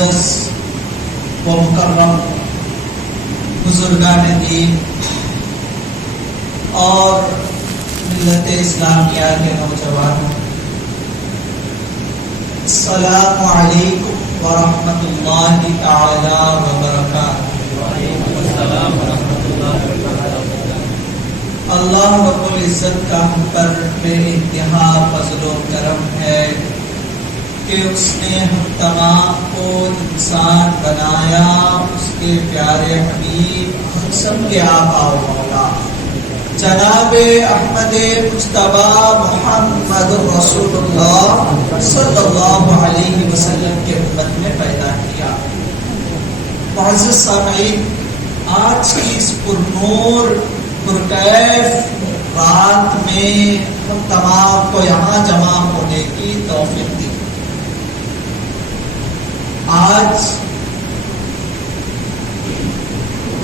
معزز و مکرم بزرگان دین اور ملت اسلامیہ کے نوجوانوں، السلام علیکم ورحمۃ اللہ تعالی وبرکاتہ۔ وعلیکم السلام ورحمۃ اللہ وبرکاتہ۔ اللہ رب العزت کا ہم پر بے انتہا فضل و کرم ہے کہ اس نے ہم تمام کو انسان بنایا، اس کے پیارے حبیب ہم سب کے آقا و مولا جناب احمد مجتبیٰ محمد رسول اللہ صلی اللہ علیہ وسلم کے امت میں پیدا کیا۔ معزز سامعین، آج کی اس پرنور پرکیف رات میں ہم تمام کو یہاں جمع ہونے کی توفیق دی۔ آج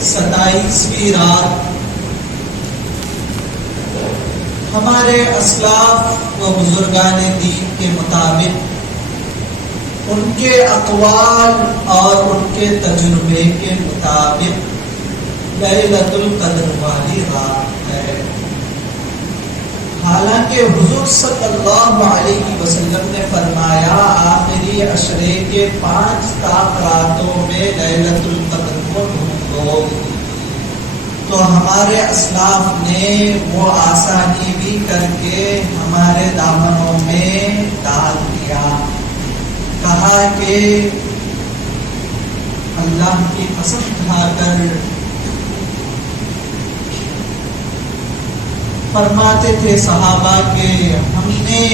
27ویں رات ہمارے اسلاف و بزرگان دین کے مطابق ان کے اقوال اور ان کے تجربے کے مطابق لیلۃ القدر والی رات ہے۔ حالانکہ حضور صلی اللہ علیہ وسلم نے فرمایا آخری عشرے کے 5 طاق راتوں میں لیلۃ القدر کو ڈھونڈو، تو ہمارے اسلاف نے وہ آسانی بھی کر کے ہمارے دامنوں میں ڈال دیا، کہا کہ اللہ کی قسم کھا کر فرماتے تھے صحابہ کہ ہم نے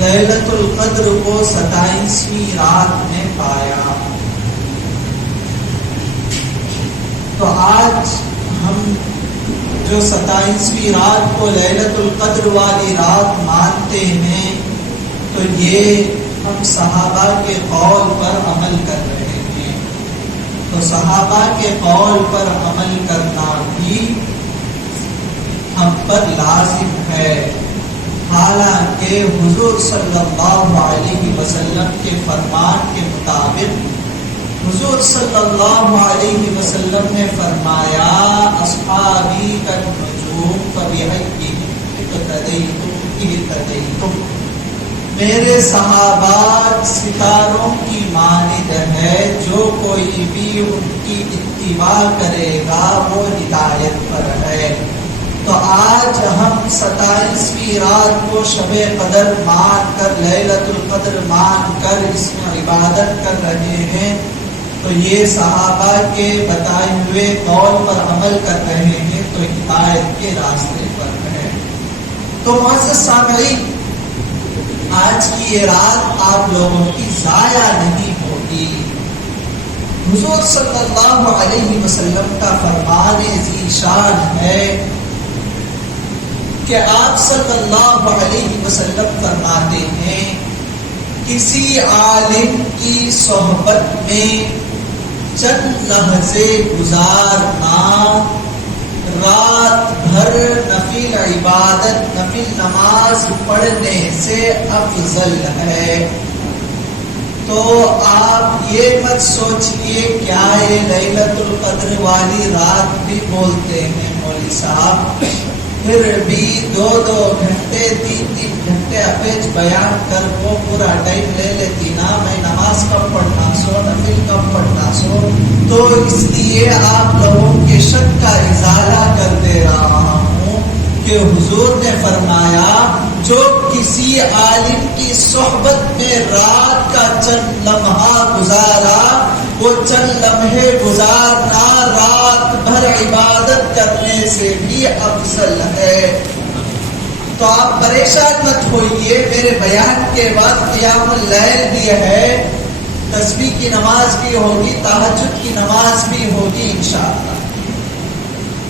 لیلۃ القدر کو 27ویں رات میں پایا۔ تو آج ہم جو 27ویں رات کو لیلۃ القدر والی رات مانتے ہیں، تو یہ ہم صحابہ کے قول پر عمل کر رہے ہیں۔ تو صحابہ کے قول پر عمل کرنا بھی ہم پر لازم ہے، حالانکہ حضور صلی اللہ علیہ وسلم کے فرمان کے مطابق حضور صلی اللہ علیہ وسلم نے فرمایا اصحابی کالنجوم فبأیہم اقتدیتم اہتدیتم، میرے صحابہ ستاروں کی مانند ہے، جو کوئی بھی ان کی اتباع کرے گا وہ ہدایت پر ہے۔ تو آج ہم 27ویں رات کو شب قدر مان کر، لیلۃ القدر مان کر اس میں عبادت کر رہے ہیں، تو یہ صحابہ کے بتائے ہوئے قول پر عمل کر رہے ہیں، تو ہدایت کے راستے پر ہے۔ تو معزز سامعین، آج کی یہ رات آپ لوگوں کی ضائع نہیں ہوگی۔ حضور صلی اللہ علیہ وسلم کا فرمان ذی شان ہے کہ آپ صلی اللہ علیہ وسلم فرماتے ہیں کسی عالم کی صحبت میں چند لحظے گزارنا رات بھر نفل عبادت، نفل نماز پڑھنے سے افضل ہے۔ تو آپ یہ مت سوچئے کیا یہ لیلۃ القدر والی رات بھی بولتے ہیں مولوی صاحب، پھر بھی 2 گھنٹے 3 گھنٹے اپیج بیان کر وہ پورا ٹائم لے لیتی نا، میں نماز کب پڑھنا سو، نفل کب پڑھنا سو، تو اس لیے آپ لوگوں کے شک کا ازالہ کر دے رہا ہوں کہ حضور نے فرمایا جو کسی عالم کی صحبت میں رات کا چند لمحہ گزارا، وہ چند لمحے گزارنا رات بھر عبادت کرنے سے بھی افضل ہے۔ تو آپ پریشان مت ہوئیے، میرے بیان کے بعد قیام اللیل بھی ہے، تسبیح کی نماز بھی ہوگی، تہجد کی نماز بھی ہوگی انشاءاللہ۔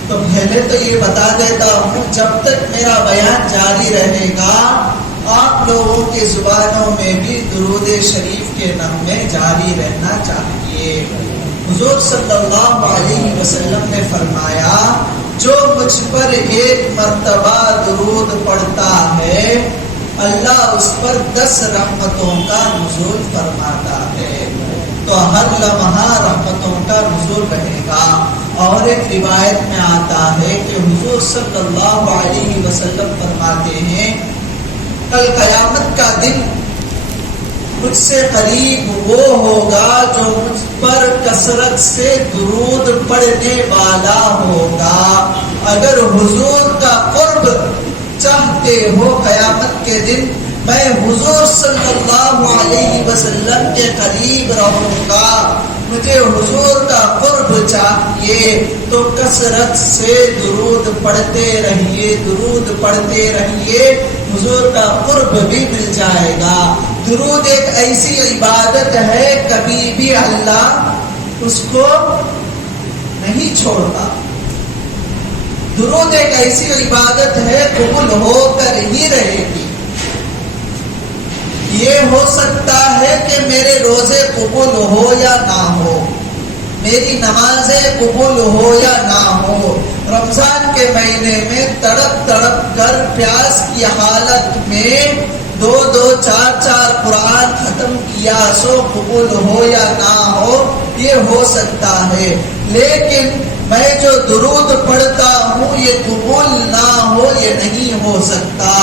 تو پہلے تو یہ بتا دیتا ہوں، جب تک میرا بیان جاری رہے گا آپ لوگوں کی زبانوں میں بھی درود شریف کے نغمے جاری رہنا چاہیے۔ حضور صلی اللہ علیہ وسلم نے فرمایا جو مجھ پر 1 مرتبہ درود پڑھتا ہے اللہ اس پر 10 رحمتوں کا نزول فرماتا ہے۔ تو ہر لمحہ رحمتوں کا نزول رہے گا. اور ایک روایت میں آتا ہے کہ حضور صلی اللہ علیہ وسلم فرماتے ہیں کل قیامت کا دن مجھ سے قریب وہ ہوگا جو مجھ پر کثرت سے درود پڑھنے والا ہوگا. اگر حضور کا قرب چاہتے ہو قیامت کے دن میں حضور صلی اللہ علیہ وسلم کے قریب رہوں گا. مجھے حضور کا قرب چاہیے تو کثرت سے درود پڑھتے رہیے، درود پڑھتے رہیے، حضور کا قرب بھی مل جائے گا. درود ایک ایسی عبادت ہے کبھی بھی اللہ اس کو نہیں چھوڑتا. درود ایک ایسی عبادت ہے قبول ہو کر ہی رہے گی. یہ ہو سکتا ہے کہ میرے روزے قبول ہو یا نہ ہو، میری نمازیں قبول ہو یا نہ ہو. رمضان کے مہینے میں تڑپ تڑپ کر پیاس کی حالت میں 2-2 4-4 قرآن ختم کیا سو قبول ہو یا نہ ہو، یہ ہو سکتا ہے. لیکن میں جو درود پڑھتا ہوں یہ قبول نہ ہو، یہ نہیں ہو سکتا.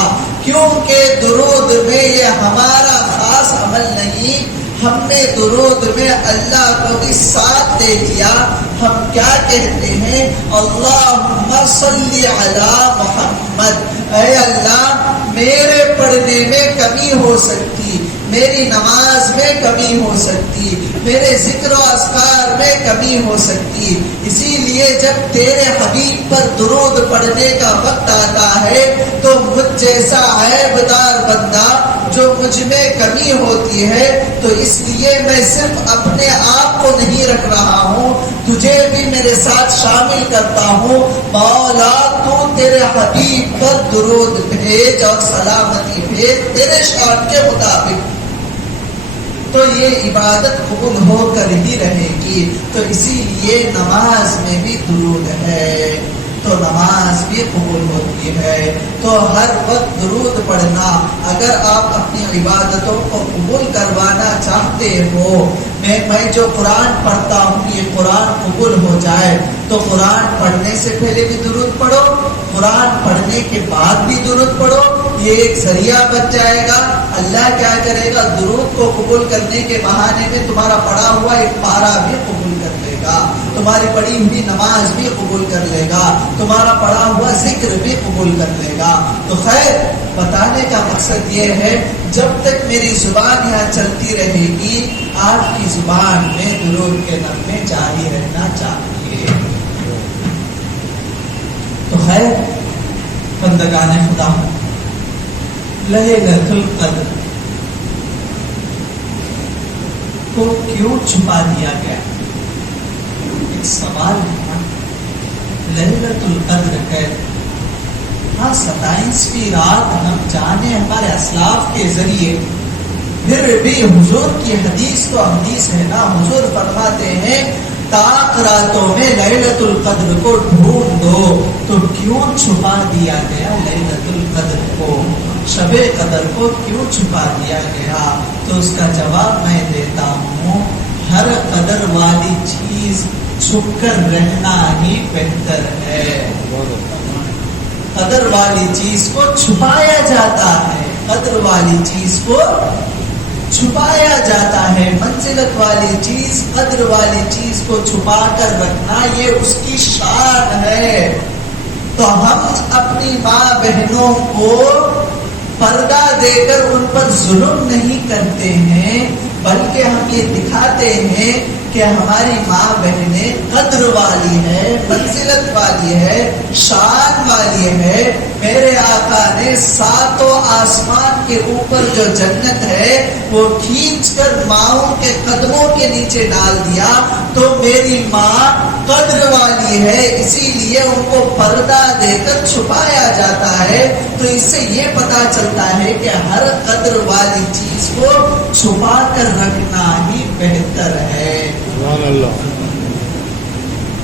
کیونکہ درود میں یہ ہمارا خاص عمل نہیں، ہم نے درود میں اللہ کو بھی ساتھ دے دیا. ہم کیا کہتے ہیں؟ اللہم صلی علی محمد. اے اللہ میرے پڑھنے میں کمی ہو سکتی، میری نماز میں کمی ہو سکتی، میرے ذکر و اذکار میں کمی ہو سکتی. اسی لیے جب تیرے حبیب پر درود پڑھنے کا وقت آتا ہے تو مجھ جیسا عیبدار بندہ جو مجھ میں کمی ہوتی ہے، تو اس لیے میں صرف اپنے آپ کو نہیں رکھ رہا ہوں، تجھے بھی میرے ساتھ شامل کرتا ہوں. مولا تو تیرے حبیب پر درود بھیج اور سلامتی بھیج تیرے شان کے مطابق، تو یہ عبادت قبول ہو کر ہی رہے گی. تو اسی لیے نماز میں بھی درود ہے تو نماز بھی قبول ہوتی ہے. تو ہر وقت درود پڑھنا. اگر آپ اپنی عبادتوں کو قبول کروانا چاہتے ہو، میں جو قرآن پڑھتا ہوں یہ قرآن قبول ہو جائے، تو قرآن پڑھنے سے پہلے بھی درود پڑھو، قرآن پڑھنے کے بعد بھی درود پڑھو. یہ ایک ذریعہ بن جائے گا. اللہ کیا کرے گا؟ درود کو قبول کرنے کے بہانے میں تمہارا پڑھا ہوا ایک پارہ بھی قبول کر لے گا، تمہاری پڑھی ہوئی نماز بھی قبول کر لے گا، تمہارا پڑھا ہوا ذکر بھی قبول کر لے گا. تو خیر بتانے کا مقصد یہ ہے جب تک میری زبان یہاں چلتی رہے گی آپ کی زبان میں درود کے نغمے جاری رہنا چاہیے. تو خیر بندگان خدا، لیلۃ القدر کو کیوں چھپا دیا گیا؟ ایک سوال ہے. لیلۃ القدر ہے، ہاں 27ویں رات ہم جانے ہمارے اسلاف کے ذریعے، پھر بھی حضور کی حدیث تو حدیث ہے نا. حضور فرماتے ہیں طاق راتوں میں لیلۃ القدر کو ڈھونڈ دو. تو کیوں چھپا دیا گیا لیلۃ القدر کو؟ شب قدر کو کیوں چھپا دیا گیا؟ تو اس کا جواب میں دیتا ہوں. ہر قدر والی چیز چھپ کر رہنا ہی بہتر ہے. قدر والی چیز کو چھپایا جاتا ہے، قدر والی چیز کو چھپایا جاتا ہے. منزلت والی چیز، قدر والی چیز کو چھپا کر رکھنا یہ اس کی شان ہے. تو ہم اپنی ماں بہنوں کو پردہ دے کر ان پر ظلم نہیں کرتے ہیں، بلکہ ہم یہ دکھاتے ہیں کہ ہماری ماں بہنیں قدر والی ہے، منزلت والی ہے، شان والی ہے. میرے آقا نے 7 آسمان کے اوپر جو جنت ہے وہ کھینچ کر ماؤں کے قدموں کے نیچے ڈال دیا. تو میری ماں قدر والی ہے، اسی لیے ان کو پردہ دے کر چھپایا جاتا ہے. تو اس سے یہ پتا چلتا ہے کہ ہر قدر والی چیز کو چھپا کر رکھنا ہی بہتر ہے. سبحان اللہ.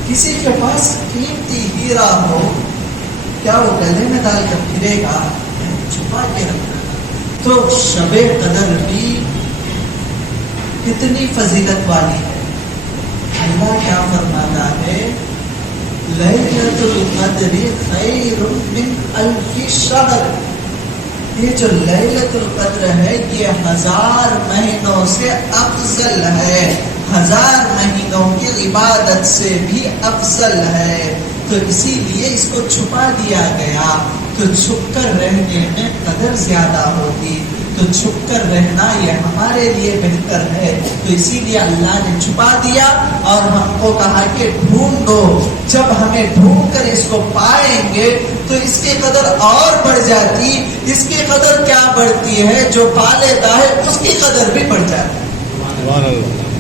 کسی کے پاس قیمتی ہیرا ہو، کیا وہ گلے میں ڈال کر پھرے گا؟ چھپا کے رکھنا. تو شب قدر بھی کتنی فضیلت والی ہے. اللہ کیا فرماتا ہے؟ لیلۃ القدر خیر من الف شہر. یہ جو لیلۃ القدر ہے یہ 1000 مہینوں سے افضل ہے، 1000 مہینوں کی عبادت سے بھی افضل ہے. تو اسی لیے اس کو چھپا دیا گیا، تو چھپ کر رہنے میں قدر زیادہ ہوتی. تو چھپ کر رہنا یہ ہمارے لیے بہتر ہے. تو اسی لیے اللہ نے چھپا دیا اور ہم کو کہا کہ ڈھونڈو. جب ہمیں ڈھونڈ کر اس کو پائیں گے تو اس کی قدر اور بڑھ جاتی. اس کی قدر کیا بڑھتی ہے؟ جو پا لیتا ہے اس کی قدر بھی بڑھ جاتی.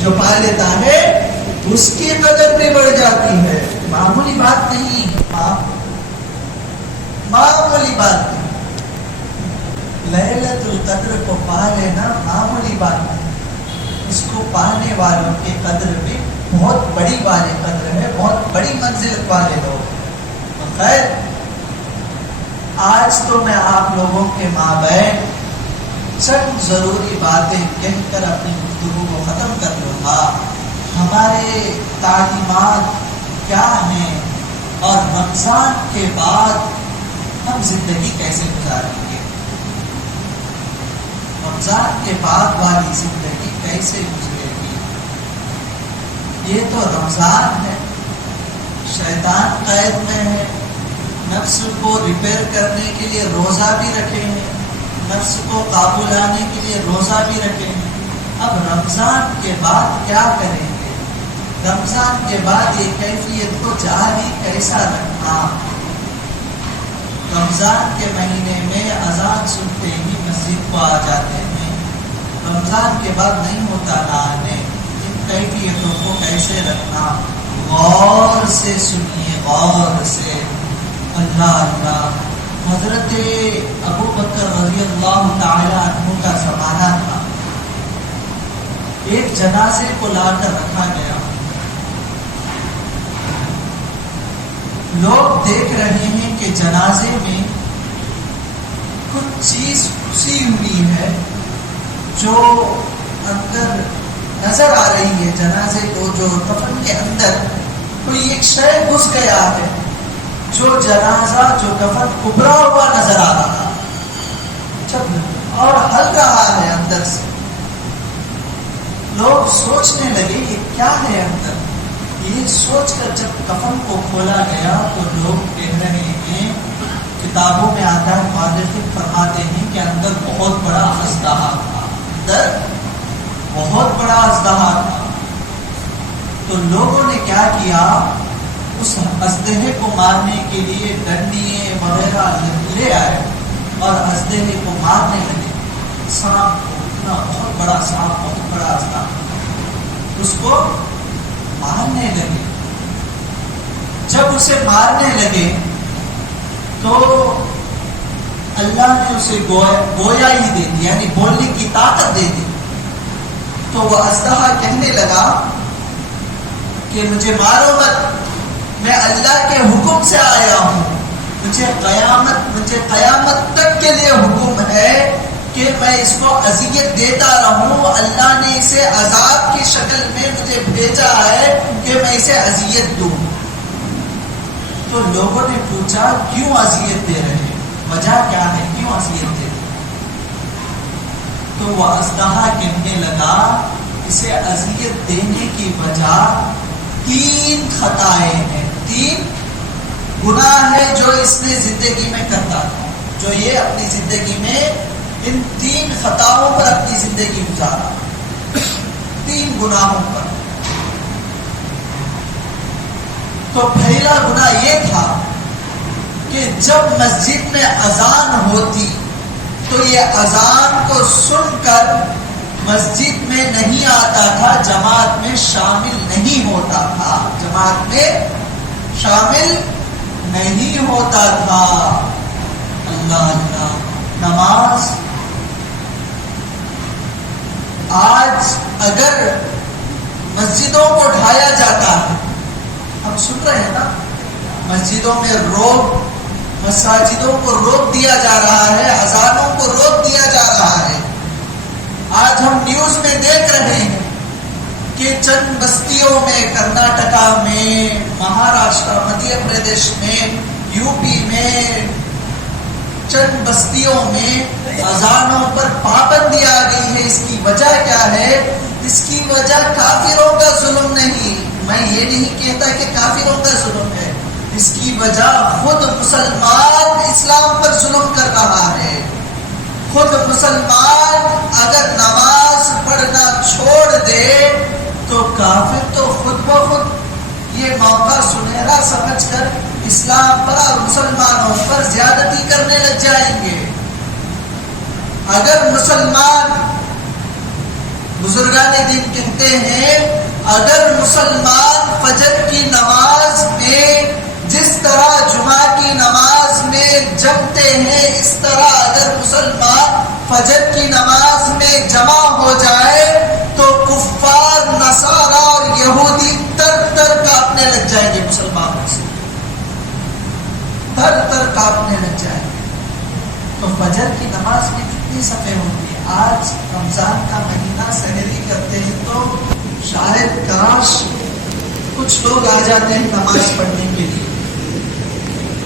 جو پا لیتا ہے اس کی قدر بھی بڑھ جاتی ہے. معمولی بات نہیں، معمولی بات نہیں. لیلۃ القدر کو پا لینا معمولی بات نہیں. اس کو پانے والوں کی قدر بھی بہت بڑی والی قدر ہے، بہت بڑی منزلت والے لوگ. خیر، آج تو میں آپ لوگوں کے مابین چند ضروری باتیں کہہ کر اپنی گفتگو کو ختم کر لوں گا. ہمارے تعلیمات کیا ہیں اور رمضان کے بعد ہم زندگی کیسے گزاریں گے؟ رمضان کے بعد والی زندگی کیسے گزرے گی؟ یہ تو رمضان ہے، شیطان قید میں ہے. نفس کو ریپیئر کرنے کے لیے روزہ بھی رکھے ہیں، نفس کو قابو لانے کے لیے روزہ بھی رکھے ہیں. اب رمضان کے بعد کیا کریں گے؟ رمضان کے بعد یہ کیفیت کو جاری کیسا رکھنا؟ رمضان کے مہینے میں اذان سنتے ہی مسجد کو آ جاتے ہیں، رمضان کے بعد نہیں ہوتا نہ آنے. ان کیفیتوں کو کیسے رکھنا؟ غور سے سنیے، غور سے. اللہ اللہ. حضرت ابو بکر رضی اللہ تعالی عنہ کا زمانہ تھا. ایک جنازے کو لا کر رکھا گیا. لوگ دیکھ رہے ہیں کہ جنازے میں کچھ چیز گھسی ہوئی ہے جو اندر نظر آ رہی ہے. جنازے کو جو کفن کے اندر کوئی ایک شے گھس گیا ہے، جو جنازہ جو کفن ابھرا ہوا نظر آ رہا اور ہل رہا ہے اندر سے. لوگ سوچنے لگے کہ کیا ہے اندر. یہ سوچ کر جب کفن کو کھولا گیا تو لوگ کہہ رہے ہیں، کتابوں میں آتا ہے، مؤرخین فرماتے ہیں کہ اندر بہت بڑا اژدہا تھا. اندر بہت بڑا اژدہا تھا. تو لوگوں نے کیا کیا؟ اس اژدہے کو مارنے کے لیے ڈنڈیاں وغیرہ لے آئے اور اژدہے کو مارنے لگے. سانپ کو، اتنا بہت بڑا سانپ، بہت بڑا اژدہا، اس کو مارنے لگے. جب اسے مارنے لگے تو اللہ نے اسے گویا ہی دے دی، یعنی بولنے کی طاقت دے دی. تو وہ اژدہا کہنے لگا کہ مجھے مارو مت، میں اللہ کے حکم سے آیا ہوں. مجھے قیامت تک کے لیے حکم ہے کہ میں اس کو اذیت دیتا رہوں. اللہ نے اسے عذاب کی شکل میں مجھے بھیجا ہے کہ میں اسے اذیت دوں. تو لوگوں نے پوچھا کیوں اذیت دے رہے ہیں، وجہ کیا ہے، کیوں اذیت دے رہے؟ تو وہ اژدہا کہنے لگا اسے اذیت دینے کی وجہ 3 خطائیں ہیں، 3 گناہ ہے جو اس نے زندگی میں کرتا تھا، جو یہ اپنی زندگی میں ان 3 خطاؤں پر اپنی زندگی گزارا. 3 گناہوں پر. تو پہلا گناہ یہ تھا کہ جب مسجد میں اذان ہوتی تو یہ اذان کو سن کر مسجد میں نہیں آتا تھا، جماعت میں شامل نہیں ہوتا تھا، جماعت میں شامل نہیں ہوتا تھا. اللہ اللہ. نماز آج اگر مسجدوں کو ڈھایا جاتا ہے، ہم سن رہے ہیں نا، مسجدوں میں مساجدوں کو روک دیا جا رہا ہے، اذانوں کو روک دیا جا رہا ہے. آج ہم نیوز میں دیکھ رہے ہیں چند بستیوں میں، کرناٹکا میں، مہاراشٹر، مدھیہ پردیش میں، یو پی میں، چند بستیوں میں اذانوں پر پابندی آ گئی ہے. اس کی وجہ کیا ہے؟ اس کی وجہ کافروں کا ظلم نہیں. میں یہ نہیں کہتا کہ کافروں کا ظلم ہے. اس کی وجہ خود مسلمان اسلام پر ظلم کر رہا ہے. خود مسلمان اگر نماز پڑھنا چھوڑ دے تو کافر تو خود بخود یہ موقع سنہرا سمجھ کر اسلام پر اور مسلمانوں پر زیادتی کرنے لگ جائیں گے. اگر مسلمان، بزرگان دین کہتے ہیں، اگر مسلمان فجر کی نماز میں جس طرح جمعہ کی نماز میں جمتے ہیں، اس طرح اگر مسلمان فجر کی نماز میں جمع ہو جائے تو کفار، نصارا اور یہودی تر تر کانپنے لگ جائیں گے. مسلمانوں سے تر تر کانپنے لگ جائیں گے. تو فجر کی نماز میں کتنی صفیں ہوتی ہیں؟ آج رمضان کا مہینہ سحری کرتے ہیں تو شاید کاش کچھ لوگ آ جاتے ہیں نماز پڑھنے کے لیے.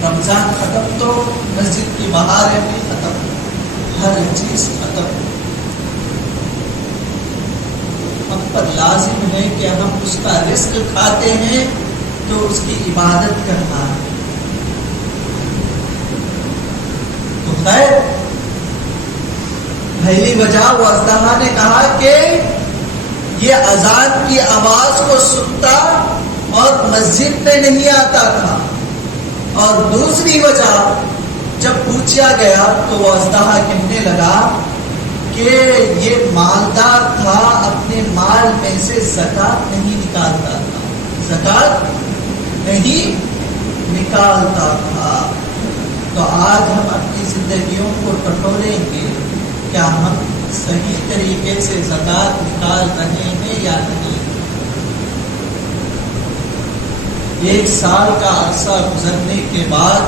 رمضان ختم تو مسجد کی بہاریں بھی ختم، ہر چیز ختم. ہم پر لازم ہے کہ ہم اس کا رزق کھاتے ہیں تو اس کی عبادت کرنا ہے. تو خیر، پہلی وجہ وہ اژدہا نے کہا کہ یہ اذان کی آواز کو سنتا اور مسجد میں نہیں آتا تھا. اور دوسری وجہ، جب پوچھا گیا تو وہ اژدہا کہنے لگا کہ یہ مالدار تھا، اپنے مال میں سے زکات نہیں نکالتا تھا، زکات نہیں نکالتا تھا. تو آج ہم اپنی زندگیوں کو ٹٹولیں گے، کیا ہم صحیح طریقے سے زکات نکال رہے ہیں یا نہیں؟ 1 سال کا عرصہ گزرنے کے بعد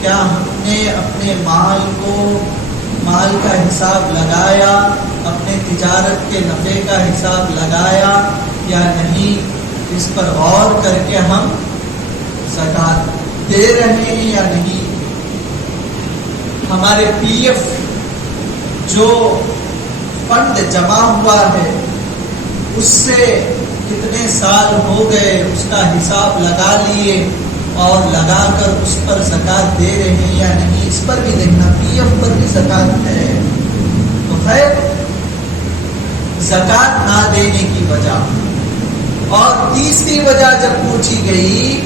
کیا ہم نے اپنے مال کا حساب لگایا، اپنے تجارت کے نفع کا حساب لگایا یا نہیں؟ اس پر غور کر کے ہم زکات دے رہے ہیں یا نہیں؟ ہمارے پی ایف جو فنڈ جمع ہوا ہے اس سے کتنے سال ہو گئے، اس کا حساب لگا لیے اور لگا کر اس پر زکات دے رہے ہیں یا نہیں؟ اس پر بھی دیکھنا، پی ایف پر بھی زکات ہے. تو خیر، زکات نہ دینے کی وجہ. اور تیسری وجہ جب پوچھی گئی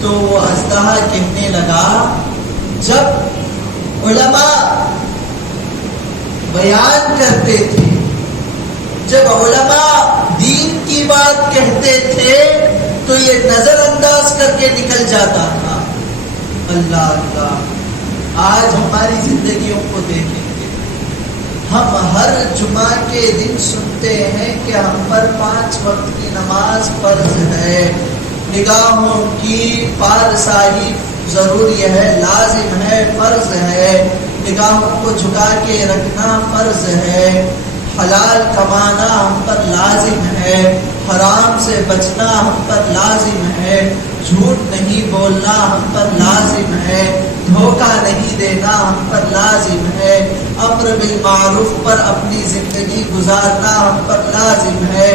تو اژدہا کہنے لگا، جب علماء بیان کرتے تھے، جب علماء دین کی بات کہتے تھے تو یہ نظر انداز کر کے نکل جاتا تھا. اللہ اللہ، آج ہماری زندگیوں کو دیکھیں گے. ہم ہر جمعہ کے دن سنتے ہیں کہ ہم پر 5 وقت کی نماز فرض ہے، نگاہوں کی پارسائی ضروری ہے، لازم ہے، فرض ہے، نگاہوں کو جھکا کے رکھنا فرض ہے، حلال کمانا ہم پر لازم ہے، حرام سے بچنا ہم پر لازم ہے، جھوٹ نہیں بولنا ہم پر لازم ہے، دھوکہ نہیں دینا ہم پر لازم ہے، امر بالمعروف پر اپنی زندگی گزارنا ہم پر لازم ہے،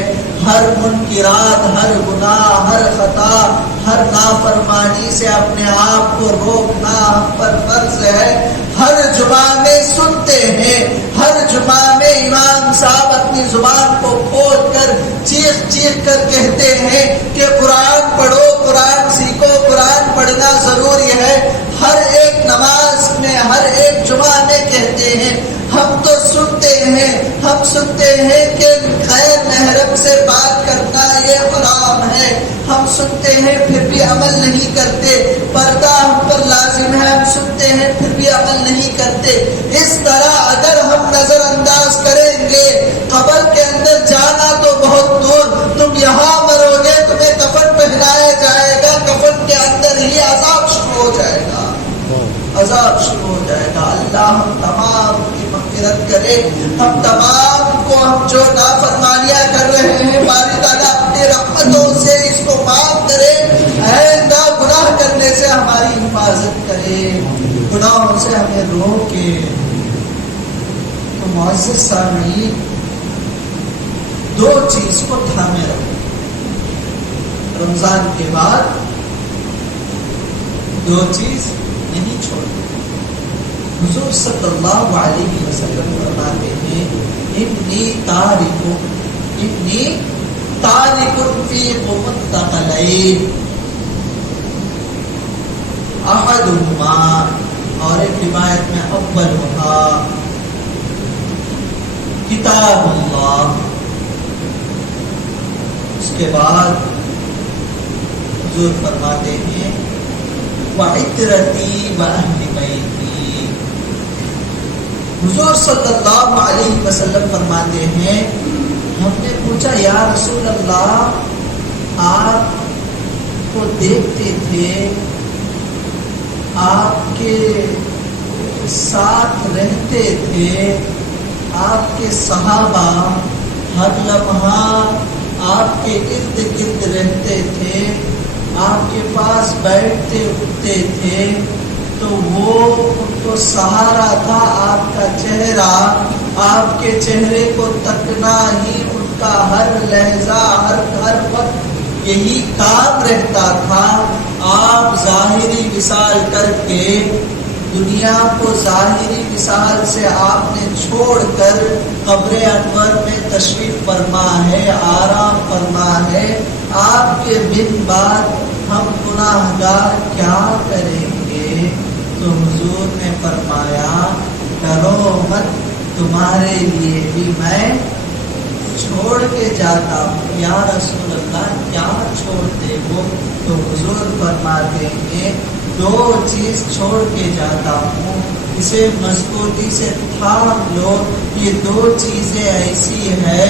ہر منکرات، ہر گناہ، ہر خطا، ہر نافرمانی سے اپنے آپ کو روکنا ہم پر فرض ہے. ہر جمعہ میں سنتے ہیں، ہر جمعہ میں امام صاحب اپنی زبان کو کھول کر چیخ چیخ کر کہتے ہیں کہ قرآن پڑھو، قرآن سیکھو، قرآن پڑھنا ضروری ہے. ہر ایک نماز میں، ہر ایک جمعہ میں کہتے ہیں. ہم تو سنتے ہیں، ہم سنتے ہیں کہ غیر محرم سے بات کرنا یہ حرام ہے، ہم سنتے ہیں پھر بھی عمل نہیں کرتے. پردہ ہم پر لازم ہے، ہم سنتے ہیں پھر بھی عمل نہیں کرتے. اس طرح اگر ہم نظر انداز کریں گے، قبر کے اندر جانا تو بہت دور، تم یہاں مرو گے، تمہیں کفن پہنایا جائے گا، کفن کے اندر ہی عذاب شروع ہو جائے گا، عذاب شروع ہو جائے گا. اللہ ہم تمام کی مغفرت کرے. ہم تمام کو ہم جو نافرمانیاں کر رہے ہیں باری تعالیٰ اپنی رحمتوں سے اس کو معاف کرے. آئندہ گناہ کرنے سے ہماری حفاظت کرے, گناہوں سے ہمیں روکے. تو معزز سامعین, دو چیز کو تھامے رکھو. رمضان کے بعد دو چیز نہیں چھوڑو. حضور صلی اللہ علیہ وسلم فرماتے ہیں انی تارک فیکم الثقلین احدہما, اور ایک روایت میں اولھا کتاب اللہ. اس کے بعد حضور فرماتے ہیں وعترتی واہل بیتی. حضور صلی اللہ علیہ وسلم فرماتے ہیں ہم نے پوچھا یا رسول اللہ, آپ کو دیکھتے تھے, آپ کے ساتھ رہتے تھے, آپ کے صحابہ ہر لمحہ آپ کے ارد گرد رہتے تھے, آپ کے پاس بیٹھتے اٹھتے تھے, تو وہ ان کو سہارا تھا آپ کا چہرہ. آپ کے چہرے کو تکنا ہی ان کا ہر لہجہ ہر وقت یہی کام رہتا تھا. آپ ظاہری مثال کر کے دنیا کو ظاہری مثال سے آپ نے چھوڑ کر قبر انور میں تشریف فرما ہے, آرام فرما ہے. آپ کے بن بعد ہم گناہگار کیا کریں گے؟ تو حضور نے فرمایا ڈرو مت, تمہارے لیے بھی میں چھوڑ کے جاتا ہوں. یا رسول اللہ کیا چھوڑتے ہو؟ تو حضور فرماتے ہیں دو چیز چھوڑ کے جاتا ہوں, اسے مضبوطی سے تھام لو. یہ دو چیزیں ایسی ہے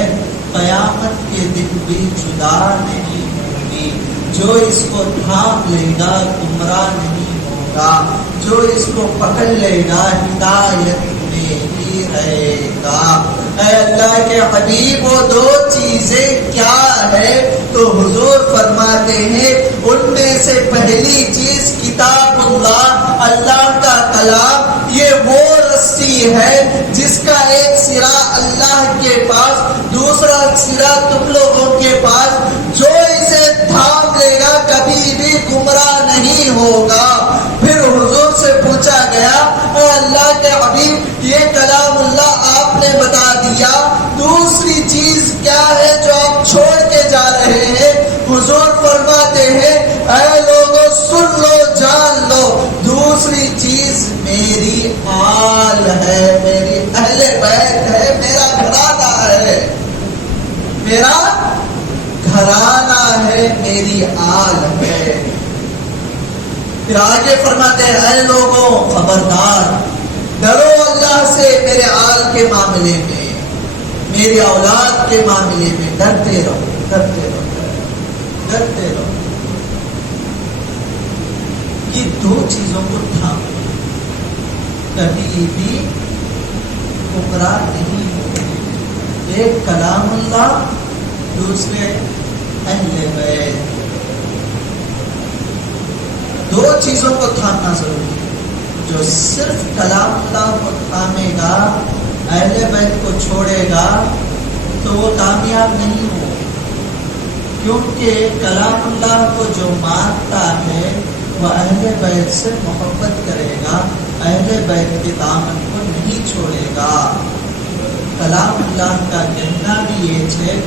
قیامت کے دن بھی جدا نہیں ہوں گی. جو اس کو تھام لے گا گمراہ نہیں ہوگا, جو اس کو پکڑ لے گا ہدایت میں ہی رہے گا. اے اللہ کے حبیب وہ دو چیزیں کیا ہے؟ تو حضور فرماتے ہیں ان میں سے پہلی چیز کتاب اللہ, اللہ کا کلام. یہ وہ رسی ہے جس کا ایک سرا اللہ کے پاس, دوسرا سرا تم لوگوں کے پاس. جو اسے تھام لے گا کبھی بھی گمراہ نہیں ہوگا. پھر حضور سے پوچھا گیا اے اللہ کے حبیب یہ کلام اللہ آپ نے بتا دیا, دوسری چیز کیا ہے جو آپ چھوڑ کے جا رہے ہیں؟ حضور فرماتے ہیں اے لوگوں سن لو جان لو, دوسری چیز میری آل ہے, میری اہل بیت ہے, میرا گھرانہ ہے, میرا گھرانہ ہے, میری آل ہے. پھر آگے فرماتے ہیں اے لوگوں خبردار ڈرو اللہ سے میرے آل کے معاملے میں, میری اولاد کے معاملے میں ڈرتے رہو, ڈرتے رہو, ڈرتے رہو. یہ دو چیزوں کو تھام کبھی بھی گمراہ نہیں ہوگی. ایک کلام اللہ, دوسرے اہل بیت. دو چیزوں کو تھامنا ضروری ہے. جو صرف کلام اللہ کو تھامے گا, اہل بیت کو چھوڑے گا, تو وہ کامیاب نہیں ہوگا. کیونکہ کلام اللہ کو جو مانتا ہے وہ اہل بیت سے محبت کرے گا, اہل بیت کے دامن کو نہیں چھوڑے گا. کلام اللہ کا کہنا بھی یہ ہے,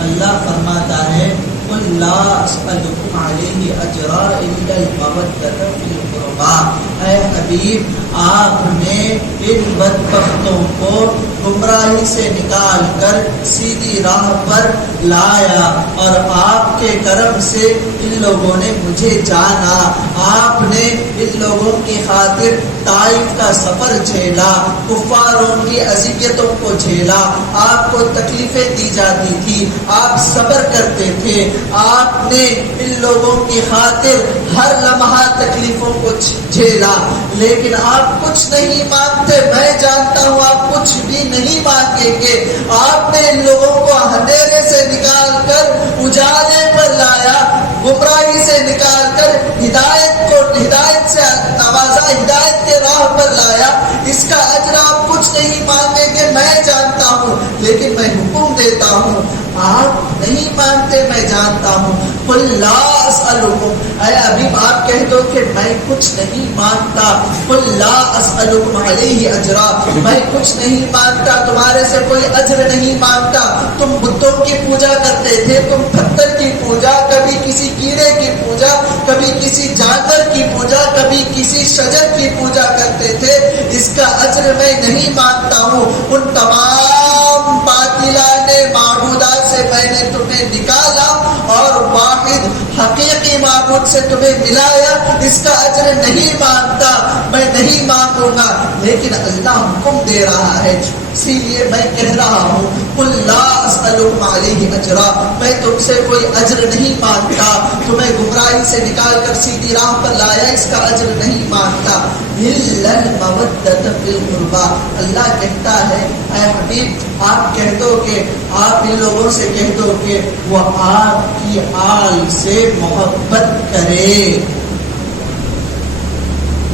اللہ فرماتا ہے قل لا اسألکم علیہ اجرا الا المودۃ فی القربى. اے حبیب آپ نے ان بدبختوں کو گمراہی سے نکال کر سیدھی راہ پر لایا, اور آپ کے کرم سے ان لوگوں نے مجھے جانا. آپ نے ان لوگوں کی خاطر طائف کا سفر جھیلا, کفاروں کی اذیتوں کو جھیلا. آپ کو تکلیفیں دی جاتی تھی, آپ صبر کرتے تھے. آپ نے ان لوگوں کی خاطر ہر لمحہ تکلیفوں کو جھیلا، لیکن آپ کچھ نہیں مانگتے، میں جانتا ہوں آپ کچھ بھی نہیں مانگیں گے۔ آپ نے ان لوگوں کو اندھیرے سے نکال کر اجالے پر لایا، گمراہی سے نکال کر ہدایت سے نوازا، ہدایت کے راہ پر لایا۔ اس کا اجر آپ کچھ نہیں مانگیں گے، میں جانتا ہوں، لیکن میں حکم دیتا ہوں آپ نہیں مانتے، میں جانتا ہوں۔ قل لا اسألکم، اے ابھی آپ کہہ دو کہ میں کچھ نہیں مانگتا۔ قل لا اسألکم علیہ اجرا، میں کچھ نہیں مانگتا، تمہارے سے کوئی اجر نہیں مانگتا۔ تم بتوں کی پوجا کرتے تھے، تم پتھر کی پوجا، کبھی کسی کیڑے کی پوجا، کبھی کسی جانور کی پوجا، کبھی کسی شجر کی پوجا کرتے تھے، اس کا اجر میں نہیں مانگتا ہوں۔ ان تمام باطلانے معبودات سے میں نے تمہیں نکالا اور واحد حقیقی معبود سے تمہیں ملایا، اس کا اجر نہیں مانگتا، میں نہیں مانگوں گا۔ لیکن اللہ حکم دے رہا ہے، اسی لیے میں کہہ رہا ہوں قل لا اسألکم علیہ اجرا، میں تم سے کوئی اجر نہیں مانگتا، تمہیں گمراہی سے نکال کر سیدھی راہ پر لایا، اس کا اجر نہیں مانگتا۔ الا المودۃ فی القربى، اللہ کہتا ہے اے حبیب آپ کہہ دو کہ آپ ان لوگوں سے کہہ دو کہ وہ آپ کی آل سے محبت کرے۔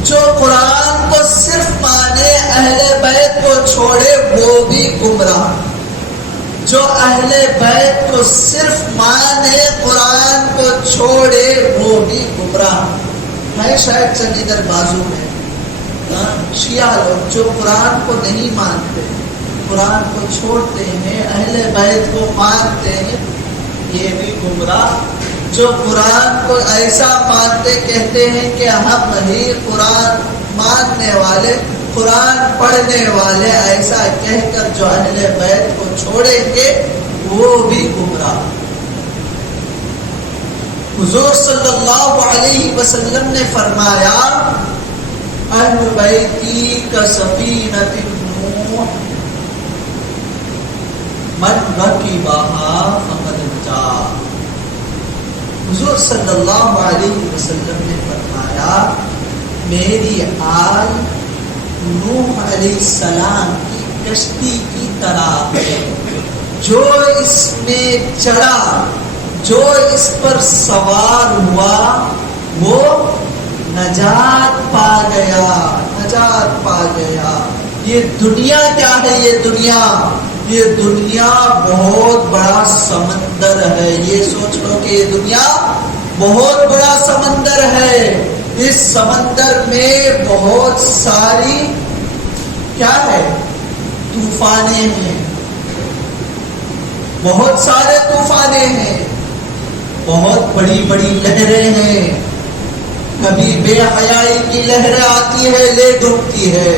جو قرآن کو صرف مانے، اہل بیت کو چھوڑے، وہ بھی گمراہ۔ جو اہل بیت کو صرف مانے، قرآن کو چھوڑے، وہ بھی گمراہ ہے۔ شاید چند ادھر بازو میں شیعہ لوگ جو قرآن کو نہیں مانتے، قرآن کو چھوڑتے ہیں، اہل بیت کو مانتے ہیں، یہ بھی گمراہ۔ جو قرآن کو ایسا مانتے، کہتے ہیں کہ ہم ہی قرآن ماننے والے، قرآن پڑھنے والے، ایسا کہہ کر جو اہل بیت کو چھوڑیں گے وہ بھی گمراہ۔ حضور صلی اللہ علیہ وسلم نے فرمایا اہل بیتی کسفینۃ نوح من رکبہا فقد نجا۔ حضور صلی اللہ علیہ وسلم نے فرمایا میری آل نوح علیہ السلام کی کشتی کی طرح ہے، جو اس میں چڑھا، جو اس پر سوار ہوا، وہ نجات پا گیا، نجات پا گیا۔ یہ دنیا کیا ہے؟ یہ دنیا بہت بڑا سمندر ہے۔ یہ سوچ لو کہ یہ دنیا بہت بڑا سمندر ہے۔ اس سمندر میں بہت ساری کیا ہے؟ طوفانیں ہیں، بہت سارے طوفانیں ہیں، بہت بڑی بڑی لہریں ہیں۔ کبھی بے حیائی کی لہریں آتی ہے، لے ڈوبتی ہے،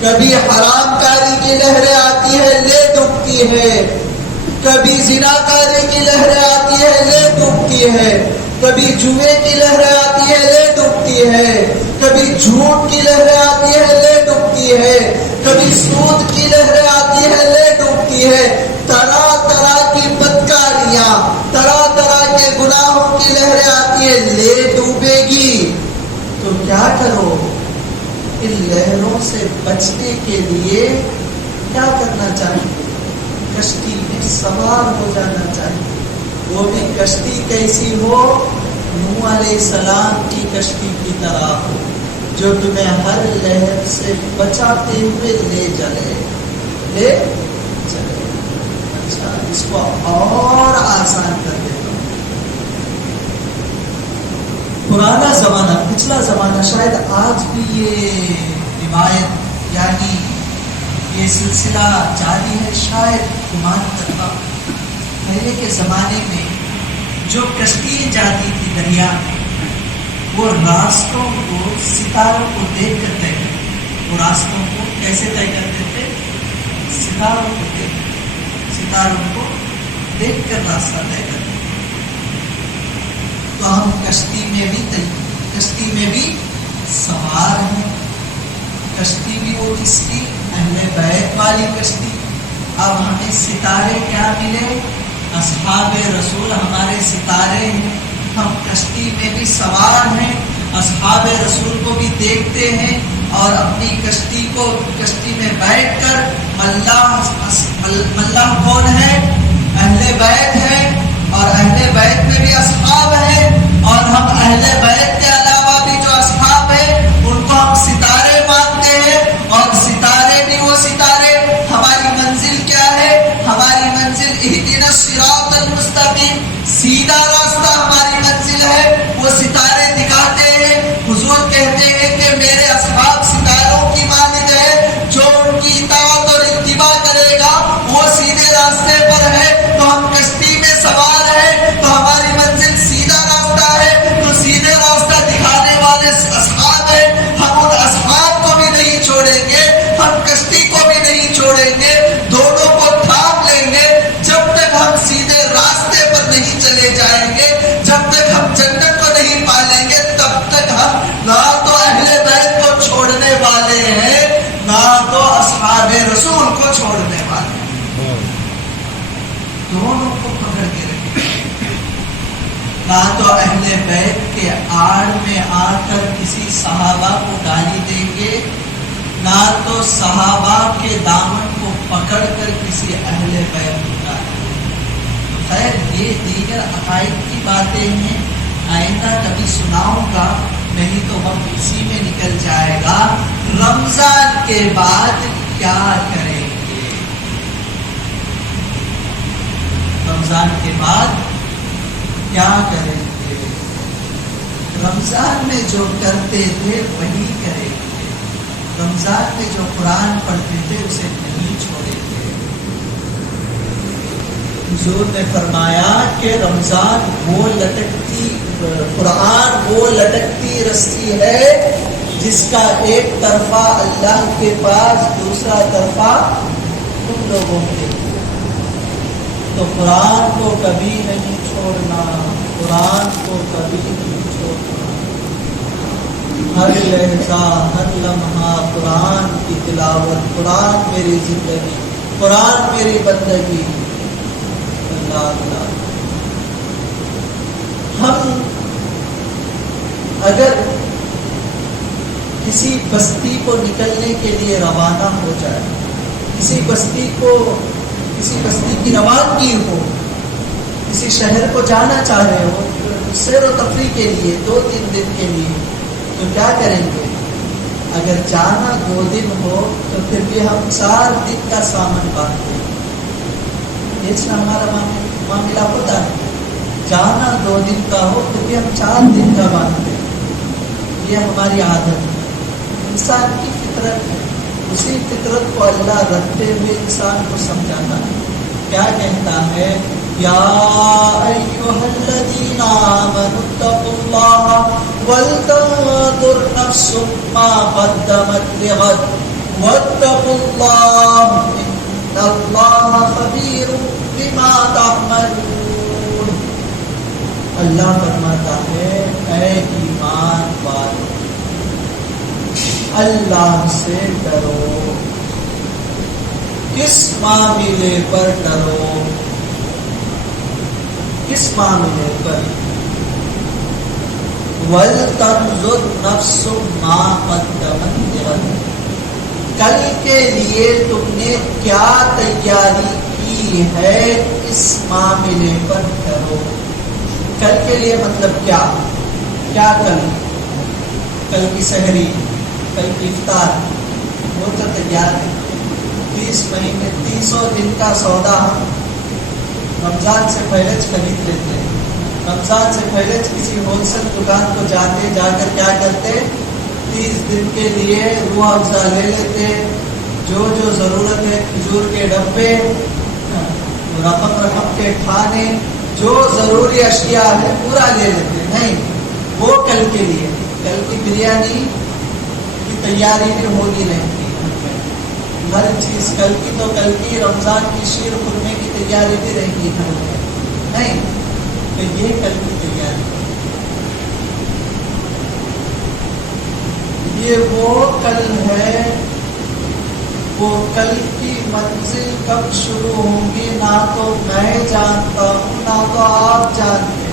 کبھی حرام کاری کی لہریں آتی ہے، لے ڈوبتی ہے، کبھی زنا کاری کی لہریں آتی ہے، لے ڈوبتی ہے، کبھی جوئے کی لہریں آتی ہے، لے ڈوبتی ہے، کبھی جھوٹ کی لہریں آتی ہے، لے ڈوبتی ہے، کبھی سود کی لہریں آتی ہے، لے ڈوبتی ہے۔ طرح طرح کی بدکاریاں، طرح طرح کے گناہوں کی لہریں آتی ہے، لے ڈوبے گی۔ تو کیا کرو؟ ان لہروں سے بچنے کے لیے کیا کرنا چاہیے؟ کشتی میں سوار ہو جانا چاہیے۔ وہ بھی کشتی کیسی ہو؟ نوح علیہ السلام کی کشتی کی طرح ہو، جو تمہیں ہر لہر سے بچاتے ہوئے لے چلے۔ اچھا، اس کو اور آسان کر دیتا ہوں۔ پرانا زمانہ، پچھلا زمانہ، شاید آج بھی یہ روایت یعنی یہ سلسلہ جاری ہے، شاید گمان کرتا ہوں۔ پہلے کے زمانے میں جو کشتی جاتی تھی دریا میں، وہ راستوں کو ستاروں کو دیکھ کر طے کرتے۔ وہ راستوں کو کیسے طے کرتے تھے؟ ستاروں کو دیکھ کر راستہ طے کرتے۔ تو ہم کشتی میں بھی سوار ہیں۔ کشتی بھی وہ کس کی؟ اہل بیت والی کشتی۔ اب ہمیں ستارے کیا ملے؟ اصحاب رسول ہمارے ستارے ہیں۔ ہم کشتی میں بھی سوار ہیں، اصحاب رسول کو بھی دیکھتے ہیں اور اپنی کشتی میں بیٹھ کر ملاح کون ہے؟ اہل بیت ہے، اور اہل بیت میں بھی اصحاب ہیں، اور ہم اہل بیت کے علاوہ بھی جو اصحاب ہیں ان کو ہم ستارے مانتے ہیں، اور ستارے بھی وہ ستارے، ہماری منزل کیا ہے؟ ہماری منزل اہدنا الصراط المستقیم، سیدھا راستہ ہماری منزل ہے، وہ ستارے دکھاتے ہیں۔ حضور کہتے ہیں کہ میرے اصحاب ستاروں کی مانند ہے، جو ان کی اطاعت اور اتباع کرے گا وہ سیدھے راستے پر ہے۔ تو ہم کشتی میں سوار ہیں تو ہماری منزل سیدھا راستہ ہے، تو سیدھے راستہ دکھانے والے اصحاب ہیں، ہم ان اصحاب کو بھی نہیں چھوڑیں گے، ہم کشتی کو بھی نہیں چھوڑیں گے، دونوں کو تھام لیں گے جب تک ہم سیدھے راستے پر نہیں چلے جائیں گے، جب تک ہم جنت کو نہیں پالیں گے، تب تک ہم نہ تو اہل بیت کو چھوڑنے والے ہیں، نہ تو اصحاب رسول کو چھوڑنے والے ہیں، دونوں کو پکڑ کے رکھیں۔ نہ تو اہل بیت کے آڑ میں آ کر کسی صحابہ کو گالی دیں گے، نہ تو صحابہ کے دامن کو پکڑ کر کسی اہل بیت کو گالی دیں گے۔ خیر یہ دیگر عقائد کی باتیں ہیں، آئندہ کبھی سناؤں گا، نہیں تو وقت اسی میں نکل جائے گا۔ رمضان کے بعد کیا کریں گے؟ رمضان کے بعد کیا کریں گے؟ رمضان میں جو کرتے تھے وہی کریں گے، رمضان میں جو قرآن پڑھتے تھے اسے نہیں چھوڑیں گے۔ حضور نے فرمایا کہ رمضان وہ قرآن وہ لٹکتی رسی ہے جس کا ایک طرفہ اللہ کے پاس، دوسرا طرفہ تم لوگوں کے پاس۔ تو قرآن کو کبھی نہیں چھوڑنا، قرآن کو کبھی نہیں چھوڑنا، ہر لہجہ ہر لمحہ قرآن کی تلاوت، قرآن میری زندگی، قرآن میری بندگی۔ اللہ اللہ ہم اگر کسی بستی کو نکلنے کے لیے روانہ ہو جائے، کسی بستی کی روانگی ہو، کسی شہر کو جانا چاہ رہے ہو سیر و تفریح کے لیے 2-3 دن کے لیے، تو کیا کریں گے؟ اگر جانا 2 دن ہو تو پھر بھی ہم 4 دن کا سامان باندھتے ہیں۔ یہ ہمارا معاملہ ہوتا ہے، جانا 2 دن کا ہو تو بھی ہم 4 دن کا باندھتے ہیں۔ یہ ہماری عادت ہے، انسان کی فطرت ہے، اسی فطرت کو اللہ رکھتے ہوئے انسان کو سمجھانا ہے۔ کیا کہتا ہے؟ یا ایھا الذین آمنوا اتقوا اللہ ولتنظر نفس ما قدمت لغد واتقوا اللہ ان اللہ خبیر بما تعملون۔ اللہ فرماتا ہے اے ایمان والو، اللہ سے ڈرو۔ کس معاملے پر ڈرو؟ کس معاملے پر؟ وَلْتَنظُرْ نَفْسٌ مَا قَدَّمَتْ لِغَدٍ، کل کے لیے تم نے کیا تیاری کی ہے، اس معاملے پر ڈرو۔ کل کے لیے مطلب کیا؟ کیا کل کی سحری، کل کی افطار، وہ تو تیار ہے۔ 30 مہینے 300 دن کا سودا ہم رمضان سے پہلے خرید لیتے ہیں۔ رمضان سے پہلے کسی ہول سیل دکان کو جا کر کیا کرتے؟ 30 دن کے لیے روح افزا لے لیتے، جو ضرورت ہے، کھجور کے ڈبے، رقم کے کھانے، جو ضروری اشیاء ہے پورا لے لیتے۔ نہیں، وہ کل کے لیے، کل کی بریانی کی تیاری بھی ہوگی نہیں، ہر چیز کل کی تو کل کی، رمضان کی شیر خورمے کی تیاری بھی رہے گی نہیں، تو یہ کل کی تیاری۔ یہ وہ کل ہے، وہ کل کی منزل کب شروع ہوگی نہ تو میں جانتا ہوں نہ تو آپ جانتے ہیں۔